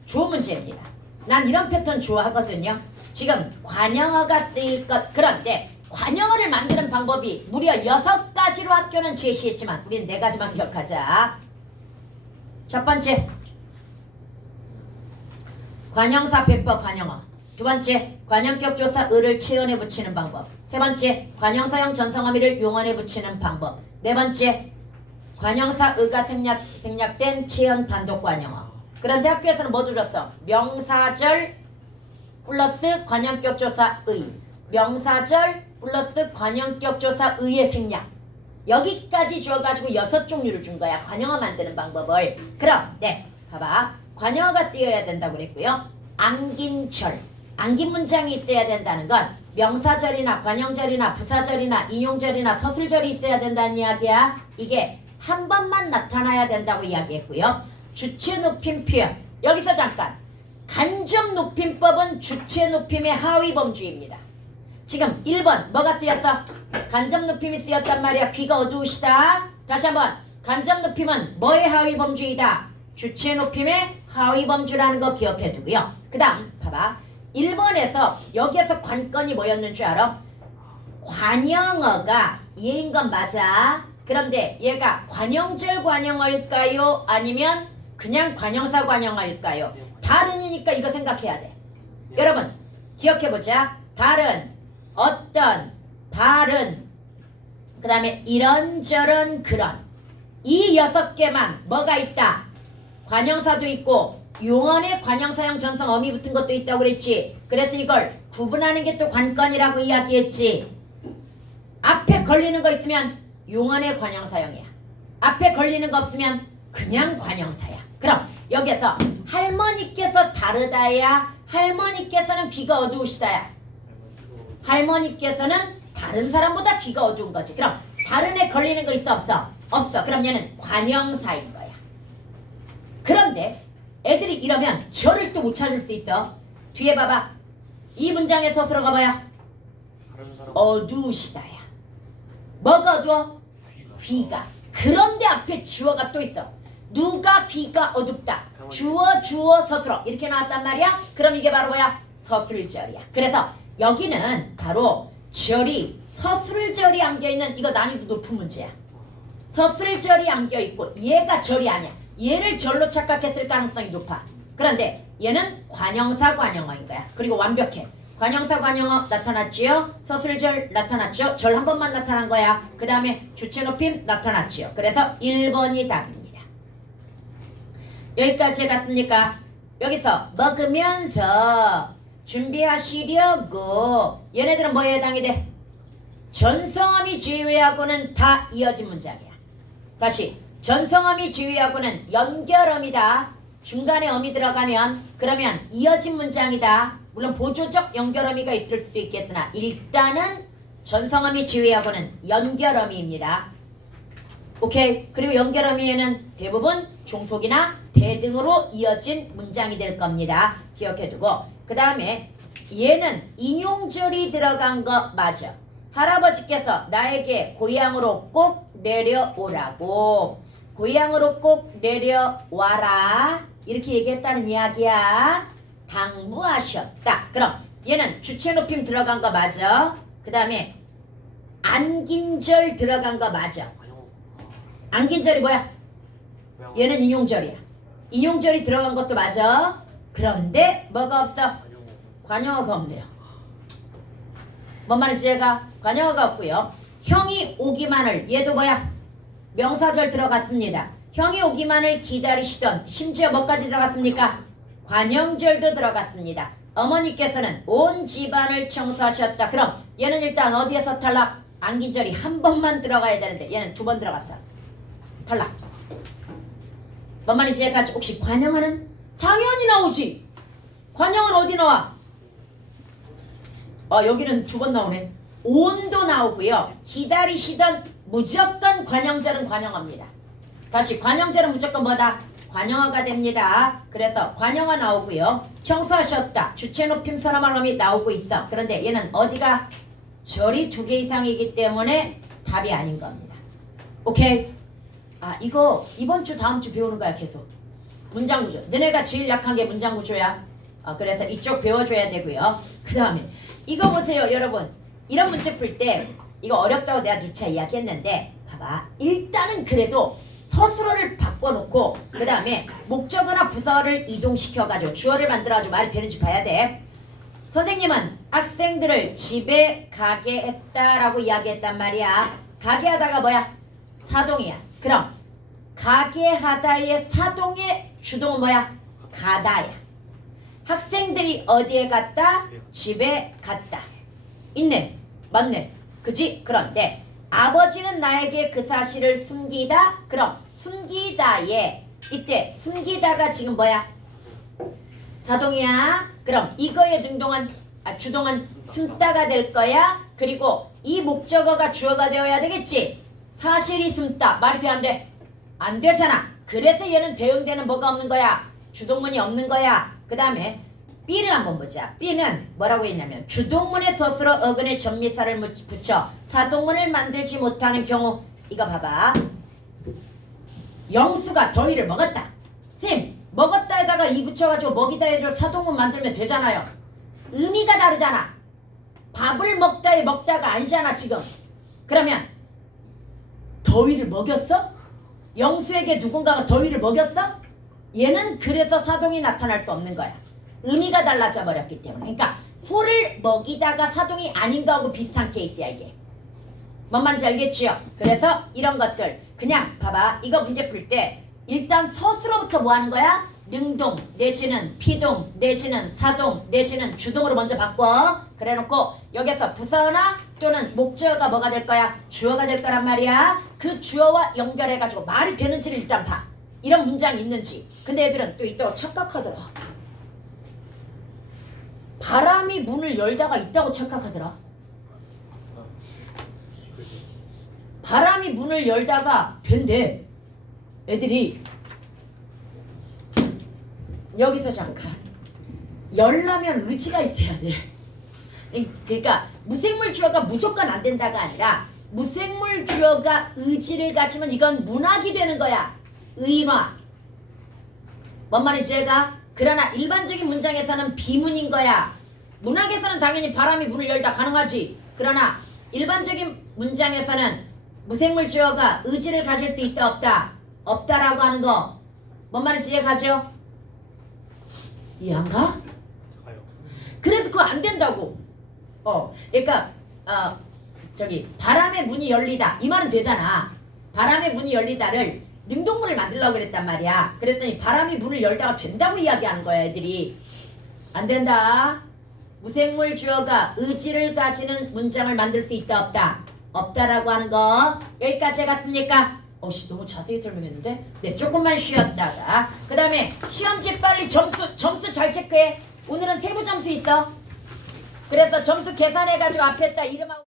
좋은 문제입니다. 난 이런 패턴 좋아하거든요. 지금 관영어가 쓰일 것. 그런데 관영어를 만드는 방법이 무려 6가지로 학교는 제시했지만 우린 4가지만 기억하자. 첫 번째 관형사 배법 관영어. 두 번째 관형격 조사 을을 체언에 붙이는 방법. 세 번째 관형사형 전성어미를 용언에 붙이는 방법. 네 번째 관형사 의가 생략된 체언 단독 관영어. 그런데 학교에서는 뭐 들었어? 명사절 플러스 관형격 조사 의. 명사절 플러스 관형격 조사 의의 생략. 여기까지 주어가지고 6종류를 준 거야. 관영어 만드는 방법을. 그럼 네 봐봐. 관영어가 쓰여야 된다고 그랬고요. 안긴절. 안긴 문장이 있어야 된다는 건 명사절이나 관형절이나 부사절이나 인용절이나 서술절이 있어야 된다는 이야기야. 이게 한 번만 나타나야 된다고 이야기했고요. 주체 높임 표현. 여기서 잠깐. 간접 높임법은 주체 높임의 하위 범주입니다. 지금 1번 뭐가 쓰였어? 간접 높임이 쓰였단 말이야. 귀가 어두우시다. 다시 한번. 간접 높임은 뭐의 하위 범주이다? 주체 높임의 하위 범주라는 거 기억해 두고요. 그 다음 봐봐. 1번에서 여기에서 관건이 뭐였는 줄 알아? 관영어가 얘인 건 맞아. 그런데 얘가 관형절 관영어일까요? 아니면 그냥 관형사 관영어일까요? 다른이니까 이거 생각해야 돼. 여러분 기억해보자. 다른, 어떤, 바른, 그 다음에 이런저런 그런 이 6개만 뭐가 있다? 관형사도 있고 용언에 관형사형 전성 어미 붙은 것도 있다고 그랬지. 그래서 이걸 구분하는 게 또 관건이라고 이야기했지. 앞에 걸리는 거 있으면 용언의 관형사형이야. 앞에 걸리는 거 없으면 그냥 관형사야. 그럼 여기에서 할머니께서 다르다야, 할머니께서는 귀가 어두우시다야. 할머니께서는 다른 사람보다 귀가 어두운 거지. 그럼 다른 애 걸리는 거 있어 없어? 없어. 그럼 얘는 관형사인 거야. 그런데 애들이 이러면 저를 또 못 찾을 수 있어. 뒤에 봐봐. 이 문장의 서술어가 뭐야? 어두우시다야. 뭐가 어두워? 귀가. 그런데 앞에 주어가 또 있어. 누가 귀가 어둡다. 주어 서술어 이렇게 나왔단 말이야. 그럼 이게 바로 뭐야? 서술절이야. 그래서 여기는 바로 절이 서술절이 안겨있는 이거 난이도 높은 문제야. 서술절이 안겨있고 얘가 절이 아니야. 얘를 절로 착각했을 가능성이 높아. 그런데 얘는 관형사 관영어인 거야. 그리고 완벽해. 관형사 관영어 나타났지요. 서술절 나타났죠. 절 한 번만 나타난 거야. 그 다음에 주체 높임 나타났지요. 그래서 1번이 답입니다. 여기까지 해갔습니까? 여기서 먹으면서 준비하시려고 얘네들은 뭐에 해당이 돼? 전성어미 제외하고는 다 이어진 문장이야. 다시 전성어미 제외하고는 연결어미다. 중간에 어미 들어가면 그러면 이어진 문장이다. 물론 보조적 연결어미가 있을 수도 있겠으나 일단은 전성어미 제외하고는 연결어미입니다. 오케이. 그리고 연결어미에는 대부분 종속이나 대등으로 이어진 문장이 될 겁니다. 기억해두고 그 다음에 얘는 인용절이 들어간 거 맞아. 할아버지께서 나에게 고향으로 꼭 내려오라고. 고향으로 꼭 내려와라. 이렇게 얘기했다는 이야기야. 당부하셨다. 그럼 얘는 주체 높임 들어간 거 맞아. 그 다음에 안긴절 들어간 거 맞아. 안긴절이 뭐야? 얘는 인용절이야. 인용절이 들어간 것도 맞아. 그런데 뭐가 없어? 관용어가 없네요. 뭔 말인지 얘가 관용어가 없고요. 형이 오기만을 얘도 뭐야? 명사절 들어갔습니다. 형이 오기만을 기다리시던 심지어 뭐까지 들어갔습니까? 관형절도 들어갔습니다. 어머니께서는 온 집안을 청소하셨다. 그럼 얘는 일단 어디에서 탈락? 안긴절이 한 번만 들어가야 되는데 얘는 2번 들어갔어. 탈락. 뭔 말인지 얘가 혹시 관형어는? 당연히 나오지. 관형은 어디 나와? 여기는 2번 나오네. 온도 나오고요. 기다리시던 무조건 관형절은 관형어입니다. 다시 관형제는 무조건 뭐다? 관형어가 됩니다. 그래서 관형어 나오고요. 청소하셨다. 주체 높임 선언할 놈이 나오고 있어. 그런데 얘는 어디가? 절이 2개 이상이기 때문에 답이 아닌 겁니다. 오케이? 아 이거 이번 주 다음 주 배우는 거야 계속. 문장 구조. 너네가 제일 약한 게 문장 구조야. 그래서 이쪽 배워줘야 되고요. 그 다음에 이거 보세요 여러분. 이런 문제 풀 때 이거 어렵다고 내가 누차 이야기했는데 봐봐. 일단은 그래도 서술어를 바꿔놓고 그 다음에 목적어나 부서를 이동시켜가지고 주어를 만들어가지고 말이 되는지 봐야 돼. 선생님은 학생들을 집에 가게 했다라고 이야기했단 말이야. 가게 하다가 뭐야? 사동이야. 그럼 가게 하다의 사동의 주동은 뭐야? 가다야. 학생들이 어디에 갔다? 집에 갔다. 있네. 맞네. 그지? 그런데 아버지는 나에게 그 사실을 숨기다. 그럼 숨기다에 이때 숨기다가 지금 뭐야? 사동이야. 그럼 이거의 주동은 숨다가 될 거야. 그리고 이 목적어가 주어가 되어야 되겠지. 사실이 숨다. 말이 돼 안 돼? 안 되잖아. 그래서 얘는 대응되는 뭐가 없는 거야? 주동문이 없는 거야. 그 다음에 B를 한번 보자. B는 뭐라고 했냐면 주동문의 서술어 어근에 전미사를 붙여 사동문을 만들지 못하는 경우. 이거 봐봐. 영수가 더위를 먹었다. 쌤 먹었다에다가 이 붙여가지고 먹이다 해줘 사동문 만들면 되잖아요. 의미가 다르잖아. 밥을 먹다에 먹다가 아니잖아 지금. 그러면 더위를 먹였어? 영수에게 누군가가 더위를 먹였어? 얘는 그래서 사동이 나타날 수 없는 거야. 의미가 달라져 버렸기 때문에. 그러니까 소를 먹이다가 사동이 아닌 거하고 비슷한 케이스야 이게. 뭔 말인지 알겠지요? 그래서 이런 것들 그냥 봐봐. 이거 문제 풀 때 일단 서술어부터 뭐 하는 거야? 능동 내지는 피동 내지는 사동 내지는 주동으로 먼저 바꿔. 그래놓고 여기서 부서나 또는 목적어가 뭐가 될 거야? 주어가 될 거란 말이야. 그 주어와 연결해가지고 말이 되는지를 일단 봐. 이런 문장이 있는지. 근데 애들은 또 이따가 착각하더라. 바람이 문을 열다가 있다고 착각하더라. 바람이 문을 열다가 된대. 애들이 여기서 잠깐 열려면 의지가 있어야 돼. 그러니까 무생물 주어가 무조건 안 된다가 아니라 무생물 주어가 의지를 가지면 이건 문학이 되는 거야. 의인화. 뭔 말인지 얘가? 그러나 일반적인 문장에서는 비문인 거야. 문학에서는 당연히 바람이 문을 열다 가능하지. 그러나 일반적인 문장에서는 무생물 주어가 의지를 가질 수 있다 없다? 없다라고 하는 거. 뭔 말인지 이해가죠? 이해 안 가? 가요. 그래서 그거 안 된다고. 그러니까 바람의 문이 열리다 이 말은 되잖아. 바람의 문이 열리다를 능동문을 만들려고 그랬단 말이야. 그랬더니 바람이 문을 열다가 된다고 이야기하는 거야 애들이. 안 된다. 무생물 주어가 의지를 가지는 문장을 만들 수 있다 없다? 없다라고 하는 거. 여기까지 해갔습니까? 너무 자세히 설명했는데? 네, 조금만 쉬었다가 그 다음에 시험지 빨리 점수 잘 체크해. 오늘은 세부 점수 있어. 그래서 점수 계산해가지고 앞에다 이름하고